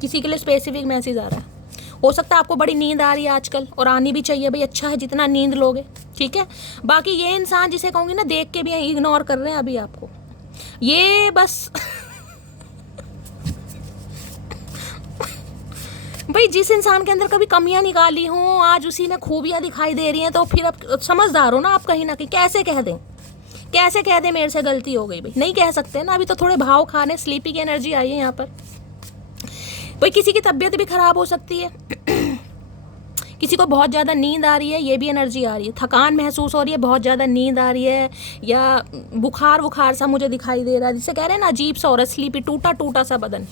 किसी के लिए स्पेसिफिक मैसेज आ रहा है। हो सकता है आपको बड़ी नींद आ रही है आजकल, और आनी भी चाहिए भाई, अच्छा है जितना नींद लोगे, ठीक है। बाकी ये इंसान जिसे कहूँगी ना, देख के भी इग्नोर कर रहे हैं अभी आपको, ये बस भाई जिस इंसान के अंदर कभी कमियां निकाली हों, आज उसी में खूबियां दिखाई दे रही हैं, तो फिर अब समझदार हो ना आप कहीं ना कहीं। कैसे कह दें मेरे से गलती हो गई? भाई नहीं कह सकते ना, अभी तो थोड़े भाव खाने, स्लीपी की एनर्जी आई है यहाँ पर। भाई किसी की तबीयत भी खराब हो सकती है, किसी को बहुत ज़्यादा नींद आ रही है, ये भी एनर्जी आ रही है। थकान महसूस हो रही है, बहुत ज़्यादा नींद आ रही है, या बुखार सा मुझे दिखाई दे रहा है, जिसे कह रहे हैं ना अजीब सा, और स्लीपी, टूटा सा बदन।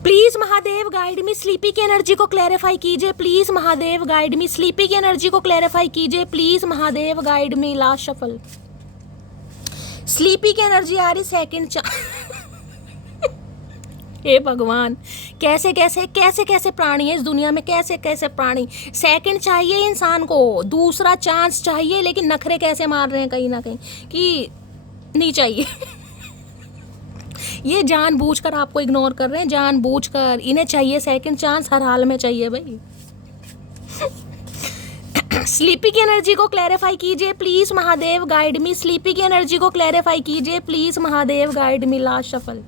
Please Mahadev guide me, sleepy की एनर्जी को क्लैरिफाई कीजिए। Please Mahadev guide me, sleepy की एनर्जी को क्लैरिफाई कीजिए। Please Mahadev guide me. Last shuffle, sleepy की एनर्जी आ रही सेकंड हे भगवान, कैसे कैसे प्राणी है इस दुनिया में, कैसे प्राणी। सेकंड चाहिए इंसान को, दूसरा चांस चाहिए, लेकिन नखरे कैसे मार रहे हैं कहीं ना कहीं कि नहीं चाहिए। ये जानबूझकर आपको इग्नोर कर रहे हैं, जानबूझकर। इन्हें चाहिए सेकंड चांस, हर हाल में चाहिए भाई। स्लीपी की एनर्जी को क्लैरिफाई कीजिए please Mahadev guide me. Sleepy की एनर्जी को क्लैरिफाई कीजिए please Mahadev guide me. Last shuffle,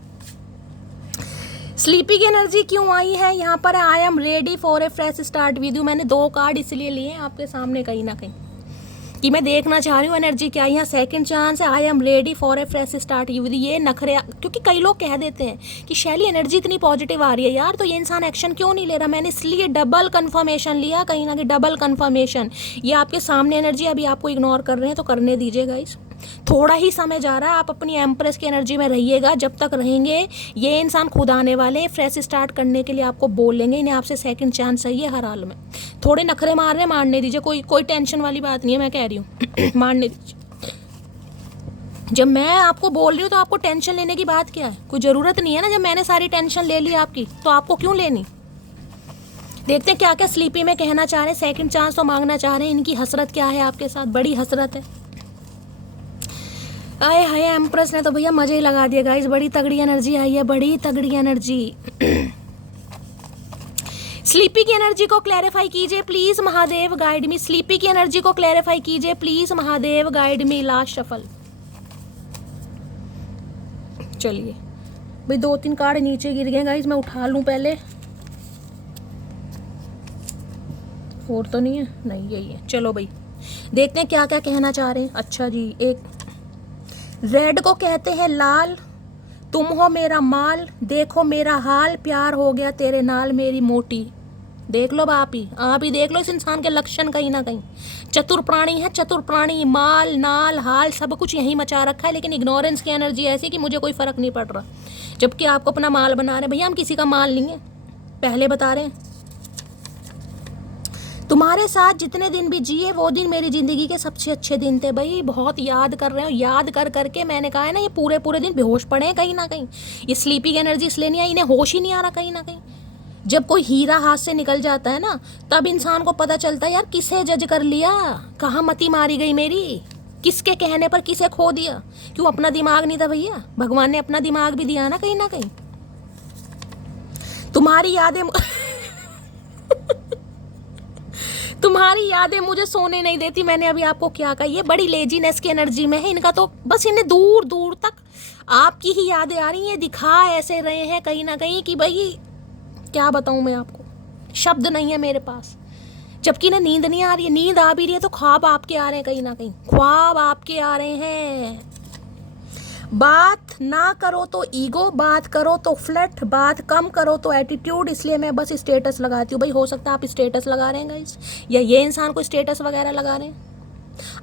sleepy की एनर्जी क्यों आई है यहाँ पर? I am ready for a fresh start with you. मैंने 2 कार्ड इसलिए लिए आपके सामने कहीं ना कहीं कि मैं देखना चाह रही हूँ एनर्जी क्या है। यहाँ सेकंड चांस है, I am ready for a fresh start with you. ये नखरे, क्योंकि कई लोग कह देते हैं कि शैली एनर्जी इतनी पॉजिटिव आ रही है यार, तो ये इंसान एक्शन क्यों नहीं ले रहा? मैंने इसलिए डबल कंफर्मेशन लिया, कहीं ना कहीं डबल कंफर्मेशन। ये आपके सामने एनर्जी, अभी आपको इग्नोर कर रहे हैं तो करने दीजिए गाइस। थोड़ा ही समय जा रहा है, आप अपनी एम्प्रेस की एनर्जी में रहिएगा। जब तक रहेंगे ये इंसान खुद आने वाले हैं फ्रेश स्टार्ट करने के लिए, आपको बोलेंगे इन्हें आपसे सेकंड चांस चाहिए हर हाल में। थोड़े नखरे मार रहे हैं, मारने दीजिए, कोई टेंशन वाली बात नहीं है, मैं कह रही हूँ। मारने दीजिए। जब मैं आपको बोल रही हूँ तो आपको टेंशन लेने की बात क्या है? कोई ज़रूरत नहीं है ना। जब मैंने सारी टेंशन ले ली आपकी, तो आपको क्यों लेनी? देखते हैं क्या क्या स्लीपी में कहना चाह रहे हैं। सेकंड चांस तो मांगना चाह रहे हैं, इनकी हसरत क्या है आपके साथ? बड़ी हसरत है। आए हाय, एम्प्रेस ने तो भैया मजे ही लगा दिया गाइस। बड़ी तगड़ी एनर्जी आई है, बड़ी तगड़ी एनर्जी। स्लीपी की एनर्जी को क्लैरिफाई कीजिए please Mahadev guide me. Sleepy की एनर्जी को क्लैरिफाई कीजिए please Mahadev guide me. Last shuffle, चलिए भाई 2-3 कार्ड नीचे गिर गए गाइस, मैं उठा लूं पहले। और तो नहीं है? नहीं, यही है। चलो भाई देखते हैं क्या क्या कहना चाह रहे हैं। अच्छा जी, एक रेड को कहते हैं लाल, तुम हो मेरा माल, देखो मेरा हाल, प्यार हो गया तेरे नाल मेरी मोटी। देख लो आप ही देख लो इस इंसान के लक्षण कहीं ना कहीं। चतुर प्राणी है, चतुर प्राणी। माल, नाल, हाल सब कुछ यहीं मचा रखा है, लेकिन इग्नोरेंस की एनर्जी ऐसी कि मुझे कोई फर्क नहीं पड़ रहा, जबकि आपको अपना माल बना रहे हैं। भैया हम किसी का माल नहीं है, पहले बता रहे हैं। तुम्हारे साथ जितने दिन भी जिए वो दिन मेरी ज़िंदगी के सबसे अच्छे दिन थे। भाई बहुत याद कर रहे हो, याद कर करके मैंने कहा है ना, ये पूरे दिन बेहोश पड़े हैं कहीं ना कहीं। ये स्लीपी की एनर्जी इसलिए नहीं आई, इन्हें होश ही नहीं आ रहा कहीं ना कहीं। जब कोई हीरा हाथ से निकल जाता है ना, तब इंसान को पता चलता है यार किसे जज कर लिया, कहाँ मती मारी गई मेरी, किसके कहने पर किसे खो दिया। क्यों? अपना दिमाग नहीं था भैया, भगवान ने अपना दिमाग भी दिया ना कहीं ना कहीं। तुम्हारी यादें मुझे सोने नहीं देती। मैंने अभी आपको क्या कहा, ये बड़ी लेजीनेस की एनर्जी में है इनका, तो बस इन्हें दूर दूर तक आपकी ही यादें आ रही हैं। दिखा ऐसे रहे हैं कहीं ना कहीं कि भाई क्या बताऊं मैं आपको, शब्द नहीं है मेरे पास। जबकि इन्हें नींद नहीं आ रही है, नींद आ भी रही है तो ख्वाब आपके आ रहे हैं कहीं ना कहीं, ख्वाब आपके आ रहे हैं। बात ना करो तो ईगो, बात करो तो फ्लर्ट, बात कम करो तो एटीट्यूड। इसलिए मैं बस स्टेटस लगाती हूँ। भाई हो सकता है आप स्टेटस लगा रहे हैं गाइस, या ये इंसान को स्टेटस वगैरह लगा रहे हैं।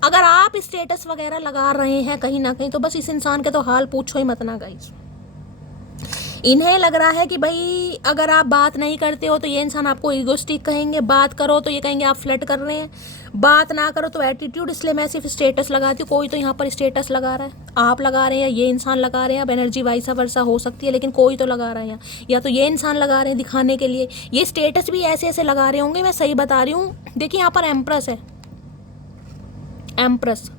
अगर आप स्टेटस वगैरह लगा रहे हैं कहीं ना कहीं, तो बस इस इंसान के तो हाल पूछो ही मत ना गाइस। इन्हें लग रहा है कि भाई अगर आप बात नहीं करते हो तो ये इंसान आपको ईगोस्टिक कहेंगे, बात करो तो ये कहेंगे आप फ्लर्ट कर रहे हैं, बात ना करो तो एटीट्यूड। इसलिए मैं सिर्फ स्टेटस लगाती हूँ। कोई तो यहाँ पर स्टेटस लगा रहा है, आप लगा रहे हैं, ये इंसान लगा रहे हैं। अब एनर्जी वाइसा वर्सा हो सकती है, लेकिन कोई तो लगा रहा है, या तो ये इंसान लगा रहे हैं दिखाने के लिए। ये स्टेटस भी ऐसे ऐसे लगा रहे होंगे, मैं सही बता रही हूँ। देखिए यहाँ पर एम्प्रेस है, एम्प्रेस।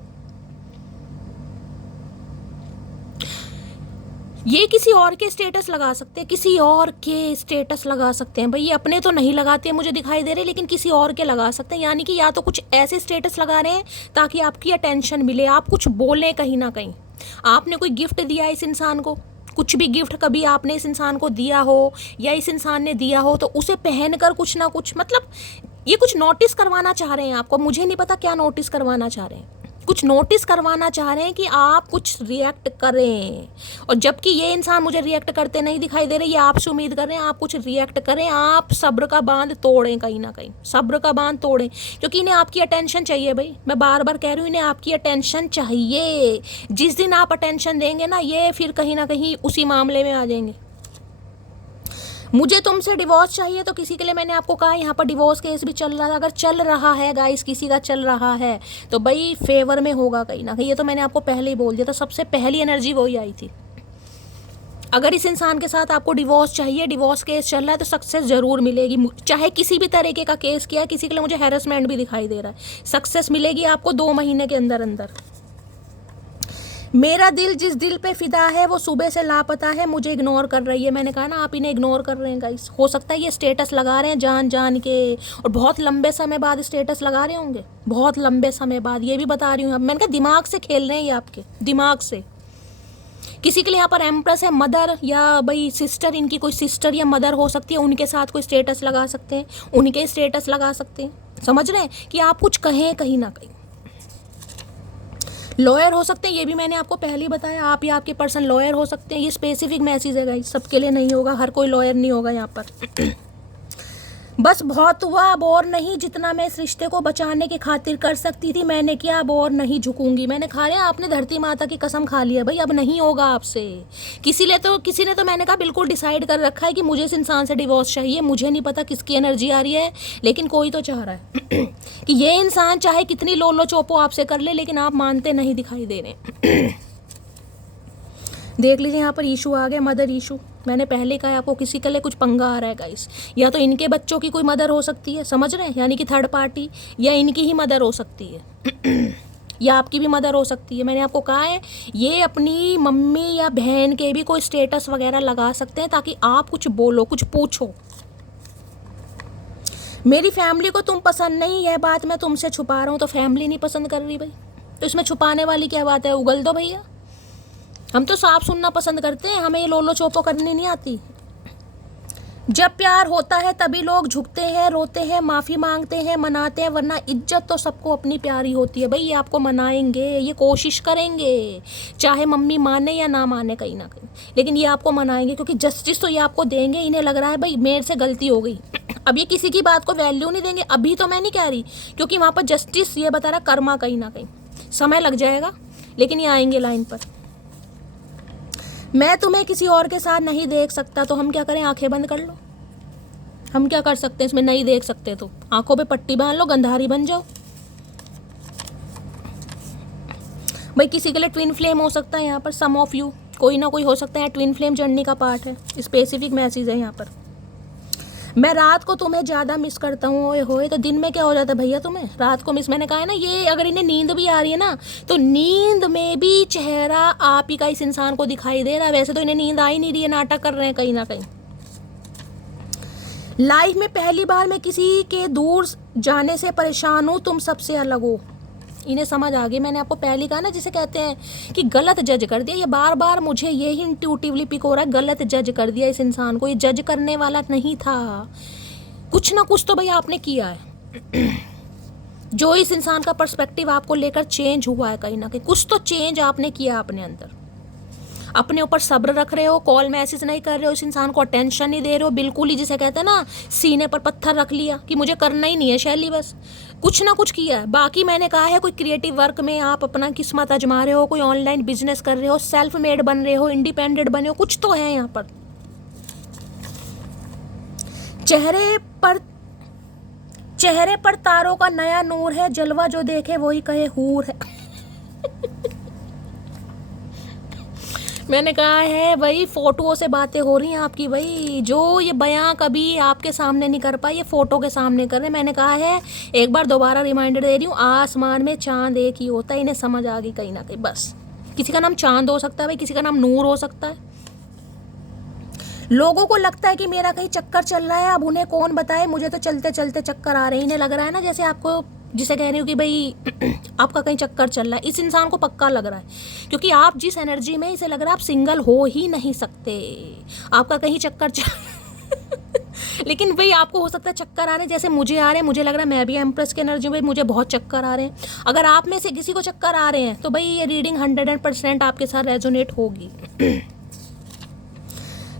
ये किसी और के स्टेटस लगा सकते हैं, किसी और के स्टेटस लगा सकते हैं। भाई ये अपने तो नहीं लगाते हैं मुझे दिखाई दे रहे, लेकिन किसी और के लगा सकते हैं। यानी कि या तो कुछ ऐसे स्टेटस लगा रहे हैं ताकि आपकी अटेंशन मिले, आप कुछ बोलें कहीं ना कहीं। आपने कोई गिफ्ट दिया इस इंसान को, कुछ भी गिफ्ट कभी आपने इस इंसान को दिया हो या इस इंसान ने दिया हो, तो उसे पहनकर कुछ ना कुछ, मतलब ये कुछ नोटिस करवाना चाह रहे हैं आपको। मुझे नहीं पता क्या नोटिस करवाना चाह रहे हैं, कुछ नोटिस करवाना चाह रहे हैं कि आप कुछ रिएक्ट करें। और जबकि ये इंसान मुझे रिएक्ट करते नहीं दिखाई दे रहे, ये आपसे उम्मीद कर रहे हैं आप कुछ रिएक्ट करें, आप सब्र का बांध तोड़ें, कहीं ना कहीं सब्र का बांध तोड़ें, क्योंकि इन्हें आपकी अटेंशन चाहिए भाई। मैं बार बार कह रही हूँ, इन्हें आपकी अटेंशन चाहिए। जिस दिन आप अटेंशन देंगे ना, ये फिर कहीं ना कहीं उसी मामले में आ जाएंगे। मुझे तुमसे डिवोर्स चाहिए, तो किसी के लिए मैंने आपको कहा यहाँ पर डिवोर्स केस भी चल रहा था। अगर चल रहा है गाइस, किसी का चल रहा है, तो भाई फेवर में होगा कहीं ना कहीं। ये तो मैंने आपको पहले ही बोल दिया था, सबसे पहली एनर्जी वही आई थी। अगर इस इंसान के साथ आपको डिवोर्स चाहिए, डिवोर्स केस चल रहा है, तो सक्सेस जरूर मिलेगी। चाहे किसी भी तरीके का केस किया, किसी के लिए मुझे हैरेसमेंट भी दिखाई दे रहा है, सक्सेस मिलेगी आपको 2 महीने के अंदर अंदर। मेरा दिल जिस दिल पे फिदा है वो सुबह से लापता है, मुझे इग्नोर कर रही है। मैंने कहा ना, आप इन्हें इग्नोर कर रहे हैं गाइस। हो सकता है ये स्टेटस लगा रहे हैं जान जान के, और बहुत लंबे समय बाद स्टेटस लगा रहे होंगे, बहुत लंबे समय बाद। ये भी बता रही हूँ, अब मैंने कहा दिमाग से खेल रहे हैं ये, आपके दिमाग से। किसी के लिए यहाँ पर एम्प्रेस है, मदर या भाई सिस्टर, इनकी कोई सिस्टर या मदर हो सकती है, उनके साथ कोई स्टेटस लगा सकते हैं, उनके स्टेटस लगा सकते हैं। समझ रहे हैं कि आप कुछ कहें कहीं ना कहीं। लॉयर हो सकते हैं, ये भी मैंने आपको पहले ही बताया, आप या आपके पर्सन लॉयर हो सकते हैं। ये स्पेसिफिक मैसेज है गाइस, सबके लिए नहीं होगा, हर कोई लॉयर नहीं होगा यहाँ पर। बस बहुत हुआ, अब और नहीं। जितना मैं इस रिश्ते को बचाने की खातिर कर सकती थी मैंने किया, अब और नहीं झुकूंगी। मैंने खा लिया, आपने धरती माता की कसम खा लिया भाई, अब नहीं होगा आपसे। किसी ने तो मैंने कहा बिल्कुल डिसाइड कर रखा है कि मुझे इस इंसान से डिवोर्स चाहिए। मुझे नहीं पता किसकी एनर्जी आ रही है, लेकिन कोई तो चाह रहा है कि ये इंसान चाहे कितनी लोलो चोपो आपसे कर ले, लेकिन आप मानते नहीं दिखाई दे रहे। देख लीजिए यहाँ पर इशू आ गया, मदर इशू। मैंने पहले कहा आपको, किसी के लिए कुछ पंगा आ रहा है गाइस। या तो इनके बच्चों की कोई मदर हो सकती है, समझ रहे हैं, यानी कि थर्ड पार्टी, या इनकी ही मदर हो सकती है या आपकी भी मदर हो सकती है। मैंने आपको कहा है ये अपनी मम्मी या बहन के भी कोई स्टेटस वगैरह लगा सकते हैं, ताकि आप कुछ बोलो, कुछ पूछो। मेरी फैमिली को तुम पसंद नहीं, यह बात मैं तुमसे छुपा रहा हूँ, तो फैमिली नहीं पसंद कर रही भाई, तो इसमें छुपाने वाली क्या बात है? उगल दो भैया। हम तो साफ सुनना पसंद करते हैं, हमें ये लोलो चोपो करनी नहीं आती। जब प्यार होता है तभी लोग झुकते हैं, रोते हैं, माफ़ी मांगते हैं, मनाते हैं, वरना इज्जत तो सबको अपनी प्यारी होती है भाई। ये आपको मनाएंगे, ये कोशिश करेंगे, चाहे मम्मी माने या ना माने कहीं ना कहीं, लेकिन ये आपको मनाएंगे, क्योंकि जस्टिस तो ये आपको देंगे। इन्हें लग रहा है भाई मेरे से गलती हो गई। अब ये किसी की बात को वैल्यू नहीं देंगे, अभी तो मैं नहीं कह रही, क्योंकि वहाँ पर जस्टिस ये बता रहा कर्मा, कहीं ना कहीं समय लग जाएगा, लेकिन ये आएंगे लाइन पर। मैं तुम्हें किसी और के साथ नहीं देख सकता, तो हम क्या करें? आंखें बंद कर लो। हम क्या कर सकते हैं इसमें? नहीं देख सकते तो आंखों पे पट्टी बांध लो, गंधारी बन जाओ भाई। किसी के लिए ट्विन फ्लेम हो सकता है यहाँ पर, सम ऑफ यू, कोई ना कोई हो सकता है ट्विन फ्लेम जर्नी का पार्ट है। स्पेसिफिक मैसेज है यहाँ पर। मैं रात को तुम्हें ज़्यादा मिस करता हूँ। ओए होए, तो दिन में क्या हो जाता है भैया तुम्हें? रात को मिस। मैंने कहा है ना, ये अगर इन्हें नींद भी आ रही है ना, तो नींद में भी चेहरा आप ही का इस इंसान को दिखाई दे रहा है। वैसे तो इन्हें नींद आ ही नहीं रही है, नाटक कर रहे हैं कहीं ना कहीं। लाइफ में पहली बार मैं किसी के दूर जाने से परेशान हूँ, तुम सबसे अलग हो। इन्हें समझ आ गई। मैंने आपको पहले कहा ना, जिसे कहते हैं कि गलत जज कर दिया। ये बार बार मुझे ये ही इंट्यूटिवली पिक हो रहा है, गलत जज कर दिया इस इंसान को। ये जज करने वाला नहीं था, कुछ ना कुछ तो भाई आपने किया है। जो इस इंसान का पर्सपेक्टिव आपको लेकर चेंज हुआ है, कहीं ना कहीं कुछ तो चेंज आपने किया अपने अंदर। अपने ऊपर सब्र रख रहे हो, कॉल मैसेज नहीं कर रहे हो, इस इंसान को अटेंशन नहीं दे रहे हो बिल्कुल ही, जिसे कहते हैं ना सीने पर पत्थर रख लिया कि मुझे करना ही नहीं है शैली, बस कुछ ना कुछ किया है। बाकी मैंने कहा है कोई क्रिएटिव वर्क में आप अपना किस्मत आजमा रहे हो, कोई ऑनलाइन बिजनेस कर रहे हो, सेल्फ मेड बन रहे हो, इंडिपेंडेंट बने हो, कुछ तो है यहाँ पर। चेहरे पर तारों का नया नूर है, जलवा जो देखे वही कहे हूर है। मैंने कहा है भाई, फोटोओं से बातें हो रही हैं आपकी भाई। जो ये बयां कभी आपके सामने नहीं कर पाई, ये फोटो के सामने कर रहे। मैंने कहा है, एक बार दोबारा रिमाइंडर दे रही हूँ, आसमान में चांद एक ही होता है। इन्हें समझ आ गई कहीं ना कहीं। बस किसी का नाम चांद हो सकता है भाई, किसी का नाम नूर हो सकता है। लोगों को लगता है कि मेरा कहीं चक्कर चल रहा है, अब उन्हें कौन बताए, मुझे तो चलते चलते चक्कर आ रहे हैं। इन्हें लग रहा है ना जैसे आपको जिसे कह रही हूँ कि भाई आपका कहीं चक्कर चल रहा है, इस इंसान को पक्का लग रहा है, क्योंकि आप जिस एनर्जी में, इसे लग रहा है आप सिंगल हो ही नहीं सकते, आपका कहीं चक्कर चल लेकिन भाई आपको हो सकता है चक्कर आ रहे हैं जैसे मुझे आ रहे हैं, मुझे लग रहा है मैं भी एम्प्रेस की एनर्जी में, मुझे बहुत चक्कर आ रहे हैं। अगर आप में से किसी को चक्कर आ रहे हैं तो भाई ये रीडिंग 100% आपके साथ रेजोनेट होगी।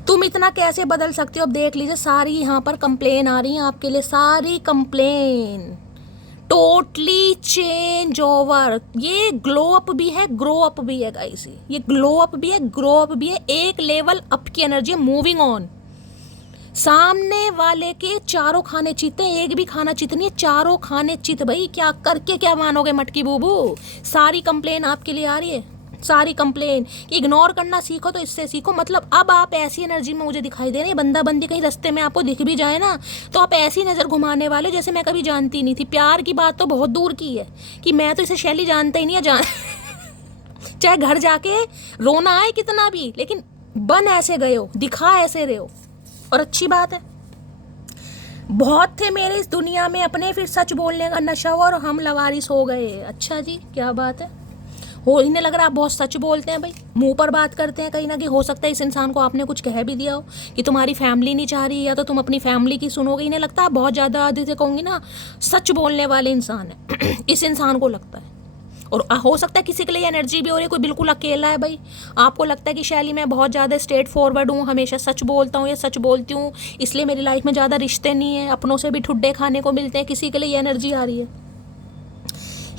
तुम इतना कैसे बदल सकते हो? अब देख लीजिए, सारी यहाँ पर कंप्लेन आ रही हैं आपके लिए, सारी कंप्लेन, टोटली चेंज ओवर। ये ग्लो अप भी है, ग्रो अप भी है गाइस, ये ग्लो अप भी है, ग्रो अप भी है, एक लेवल अप की एनर्जी, मूविंग ऑन। सामने वाले के चारों खाने चित हैं, एक भी खाना चित नहीं है, चारों खाने चित। भाई क्या करके क्या मानोगे मटकी बूबू? सारी कंप्लेन आपके लिए आ रही है, सारी कंप्लेन। इग्नोर करना सीखो तो इससे सीखो। मतलब अब आप ऐसी एनर्जी में मुझे दिखाई दे रही है, बंदा बंदी कहीं रास्ते में आपको दिख भी जाए ना तो आप ऐसी नज़र घुमाने वाले जैसे मैं कभी जानती नहीं थी। प्यार की बात तो बहुत दूर की है कि मैं तो इसे शैली जानता ही नहीं है, चाहे घर जाके रोना आए कितना भी, लेकिन बन ऐसे गए हो, दिखा ऐसे रहे हो। और अच्छी बात है, बहुत थे मेरे इस दुनिया में अपने, फिर सच बोलने का नशा हुआ और हम लवारिस हो गए। अच्छा जी, क्या बात है। हो इन्हें लग रहा है आप बहुत सच बोलते हैं भाई, मुंह पर बात करते हैं। कहीं ना कहीं हो सकता है इस इंसान को आपने कुछ कह भी दिया हो कि तुम्हारी फैमिली नहीं चाह रही, या तो तुम अपनी फैमिली की सुनोगे। इन्हें लगता है आप बहुत ज़्यादा, जैसे कहूँगी ना, सच बोलने वाले इंसान है इस इंसान को लगता है। और हो सकता है किसी के लिए एनर्जी भी हो रही है, कोई बिल्कुल अकेला है भाई, आपको लगता है कि शैली मैं बहुत ज़्यादा स्ट्रेट फॉरवर्ड हूँ, हमेशा सच बोलता हूँ या सच बोलती हूँ, इसलिए मेरी लाइफ में ज़्यादा रिश्ते नहीं है, अपनों से भी ठुड्डे खाने को मिलते हैं। किसी के लिए ये एनर्जी आ रही है।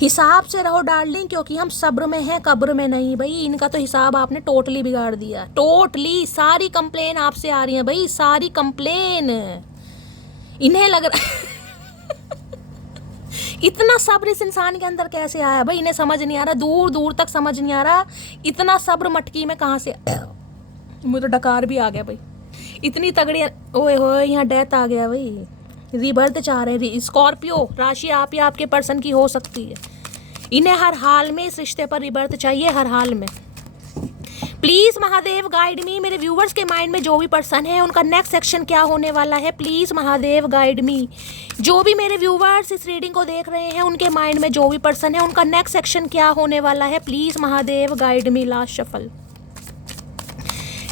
हिसाब से रहो डार्लिंग, क्योंकि हम सब्र में हैं, कब्र में नहीं। भाई इनका तो हिसाब आपने टोटली बिगाड़ दिया, टोटली। सारी कंप्लेन आपसे आ रही है भाई, सारी कंप्लेन। इन्हें लग रहा इतना सब्र इस इंसान के अंदर कैसे आया भाई, इन्हें समझ नहीं आ रहा, दूर दूर तक समझ नहीं आ रहा इतना सब्र मटकी में कहाँ से। मुझे तो डकार भी आ गया भाई, इतनी तगड़ी। ओए होए, यहाँ डेथ आ गया भाई, रिबर्थ चाह रहे। स्कॉर्पियो राशि आप या आपके पर्सन की हो सकती है। इन्हें हर हाल में इस रिश्ते पर रिबर्थ चाहिए, हर हाल में। प्लीज़ महादेव गाइड मी, मेरे व्यूवर्स के माइंड में जो भी पर्सन है उनका नेक्स्ट सेक्शन क्या होने वाला है, प्लीज़ महादेव गाइड मी। जो भी मेरे व्यूवर्स इस रीडिंग को देख रहे हैं उनके माइंड में जो भी पर्सन है उनका नेक्स्ट सेक्शन क्या होने वाला है, please Mahadev guide me. Last shuffle,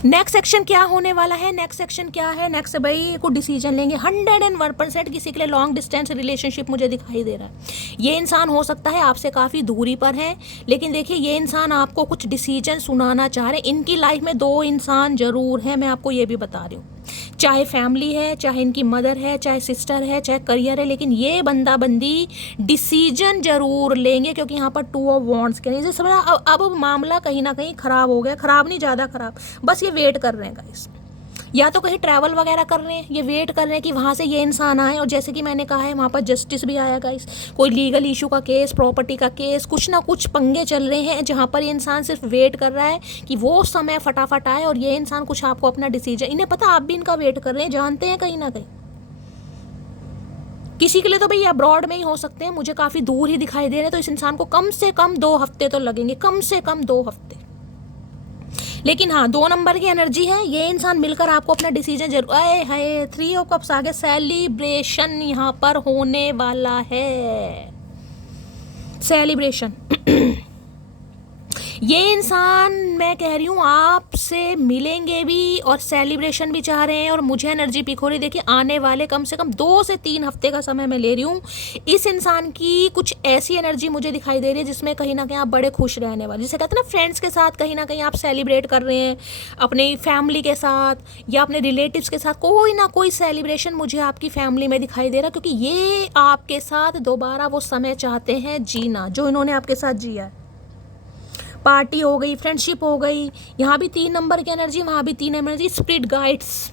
next section क्या होने वाला है, नेक्स्ट सेक्शन क्या है। नेक्स्ट भाई को डिसीजन लेंगे 101%। किसी के लिए लॉन्ग डिस्टेंस रिलेशनशिप मुझे दिखाई दे रहा है। ये इंसान हो सकता है आपसे काफ़ी दूरी पर है, लेकिन देखिए ये इंसान आपको कुछ डिसीजन सुनाना चाह रहे हैं। इनकी लाइफ में दो इंसान जरूर हैं, मैं आपको ये भी बता रही हूँ, चाहे फैमिली है, चाहे इनकी मदर है, चाहे सिस्टर है, चाहे करियर है, लेकिन ये बंदा बंदी डिसीजन जरूर लेंगे, क्योंकि यहाँ पर 2 ऑफ वॉन्ड्स के नीचे समझा। अब मामला कहीं ना कहीं खराब हो गया, खराब नहीं, ज़्यादा खराब। बस ये वेट कर रहे हैं गाइस, या तो कहीं ट्रैवल वगैरह कर रहे हैं, ये वेट कर रहे हैं कि वहाँ से ये इंसान आए। और जैसे कि मैंने कहा है, वहाँ पर जस्टिस भी आया गाइस, कोई लीगल इशू का केस, प्रॉपर्टी का केस, कुछ ना कुछ पंगे चल रहे हैं, जहाँ पर ये इंसान सिर्फ वेट कर रहा है कि वो समय फटाफट आए और ये इंसान कुछ आपको अपना डिसीजन। इन्हें पता आप भी इनका वेट कर रहे हैं, जानते हैं कहीं ना कहीं। किसी के लिए तो भाई अब्रॉड में ही हो सकते हैं, मुझे काफ़ी दूर ही दिखाई दे रहे हैं, तो इस इंसान को कम से कम 2 हफ्ते तो लगेंगे, कम से कम 2 हफ्ते। लेकिन हाँ, 2 नंबर की एनर्जी है, ये इंसान मिलकर आपको अपना डिसीजन जरूर। आए हाय, 3 ऑफ कप्स आगे, सेलिब्रेशन यहाँ पर होने वाला है, सेलिब्रेशन। ये इंसान, मैं कह रही हूँ, आपसे मिलेंगे भी और सेलिब्रेशन भी चाह रहे हैं। और मुझे एनर्जी पिक हो रही, देखिए आने वाले कम से कम 2 से 3 हफ्ते का समय मैं ले रही हूँ। इस इंसान की कुछ ऐसी एनर्जी मुझे दिखाई दे रही है जिसमें कहीं ना कहीं आप बड़े खुश रहने वाले, जिसे कहते हैं ना फ्रेंड्स के साथ कहीं ना कहीं आप सेलिब्रेट कर रहे हैं, अपनी फैमिली के साथ या अपने रिलेटिव्स के साथ, कोई ना कोई सेलिब्रेशन मुझे आपकी फैमिली में दिखाई दे रहा है, क्योंकि ये आपके साथ दोबारा वो समय चाहते हैं जीना जो इन्होंने आपके साथ जिया है। पार्टी हो गई, फ्रेंडशिप हो गई, यहाँ भी 3 नंबर की एनर्जी, वहाँ भी 3 एनर्जी। स्पिरिट गाइड्स,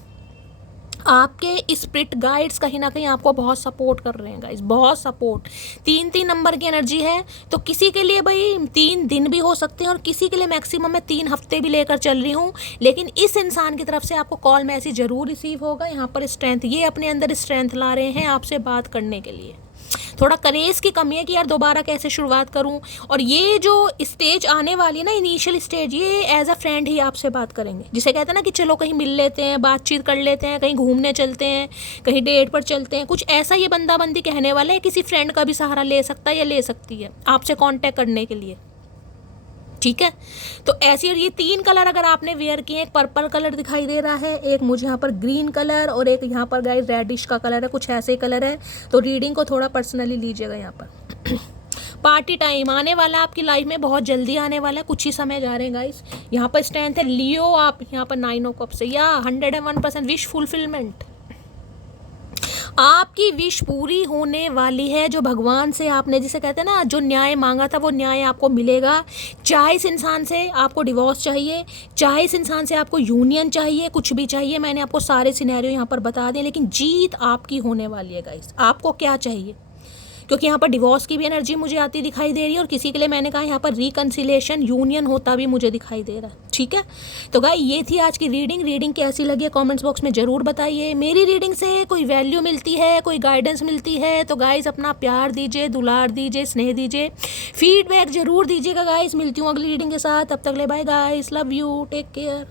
आपके स्पिरिट गाइड्स कहीं ना कहीं आपको बहुत सपोर्ट कर रहे हैं गाइस, बहुत सपोर्ट। 3 नंबर की एनर्जी है, तो किसी के लिए भाई 3 दिन भी हो सकते हैं और किसी के लिए मैक्सिमम मैं 3 हफ्ते भी लेकर चल रही हूँ। लेकिन इस इंसान की तरफ से आपको कॉल मैसेज जरूर रिसीव होगा। यहाँ पर स्ट्रेंथ, ये अपने अंदर स्ट्रेंथ ला रहे हैं आपसे बात करने के लिए। थोड़ा करेज की कमी है कि यार दोबारा कैसे शुरुआत करूं। और ये जो स्टेज आने वाली है ना, इनिशियल स्टेज, ये एज अ फ्रेंड ही आपसे बात करेंगे, जिसे कहते हैं ना कि चलो कहीं मिल लेते हैं, बातचीत कर लेते हैं, कहीं घूमने चलते हैं, कहीं डेट पर चलते हैं, कुछ ऐसा ये बंदा बंदी कहने वाला है। किसी फ्रेंड का भी सहारा ले सकता है या ले सकती है आपसे कांटेक्ट करने के लिए, ठीक है। तो ऐसी, और ये 3 कलर अगर आपने वेयर किए, एक पर्पल कलर दिखाई दे रहा है, एक मुझे यहाँ पर ग्रीन कलर, और एक यहाँ पर गाइस रेडिश का कलर है, कुछ ऐसे कलर है। तो रीडिंग को थोड़ा पर्सनली लीजिएगा यहाँ पर। पार्टी टाइम आने वाला है आपकी लाइफ में, बहुत जल्दी आने वाला है, कुछ ही समय जा रहे हैं गाइस। यहाँ पर स्ट्रेंथ है लियो, आप यहाँ पर 9 ऑफ कप्स से, या 101% विश फुलफिलमेंट, आपकी विश पूरी होने वाली है। जो भगवान से आपने, जिसे कहते हैं ना, जो न्याय मांगा था वो न्याय आपको मिलेगा। चाहे इस इंसान से आपको डिवोर्स चाहिए, चाहे इस इंसान से आपको यूनियन चाहिए, कुछ भी चाहिए, मैंने आपको सारे सिनेरियो यहाँ पर बता दिए, लेकिन जीत आपकी होने वाली है गाइस। आपको क्या चाहिए, क्योंकि यहाँ पर डिवोर्स की भी एनर्जी मुझे आती दिखाई दे रही है, और किसी के लिए मैंने कहा यहाँ पर रिकन्सिलेशन, यूनियन होता भी मुझे दिखाई दे रहा है, ठीक है। तो गाइस ये थी आज की रीडिंग कैसी लगी है कमेंट्स बॉक्स में ज़रूर बताइए। मेरी रीडिंग से कोई वैल्यू मिलती है, कोई गाइडेंस मिलती है, तो गाइस अपना प्यार दीजिए, दुलार दीजिए, स्नेह दीजिए, फीडबैक ज़रूर दीजिएगा गाइस। मिलती हूँ अगली रीडिंग के साथ, तब तक ले bye guys, love you, take care.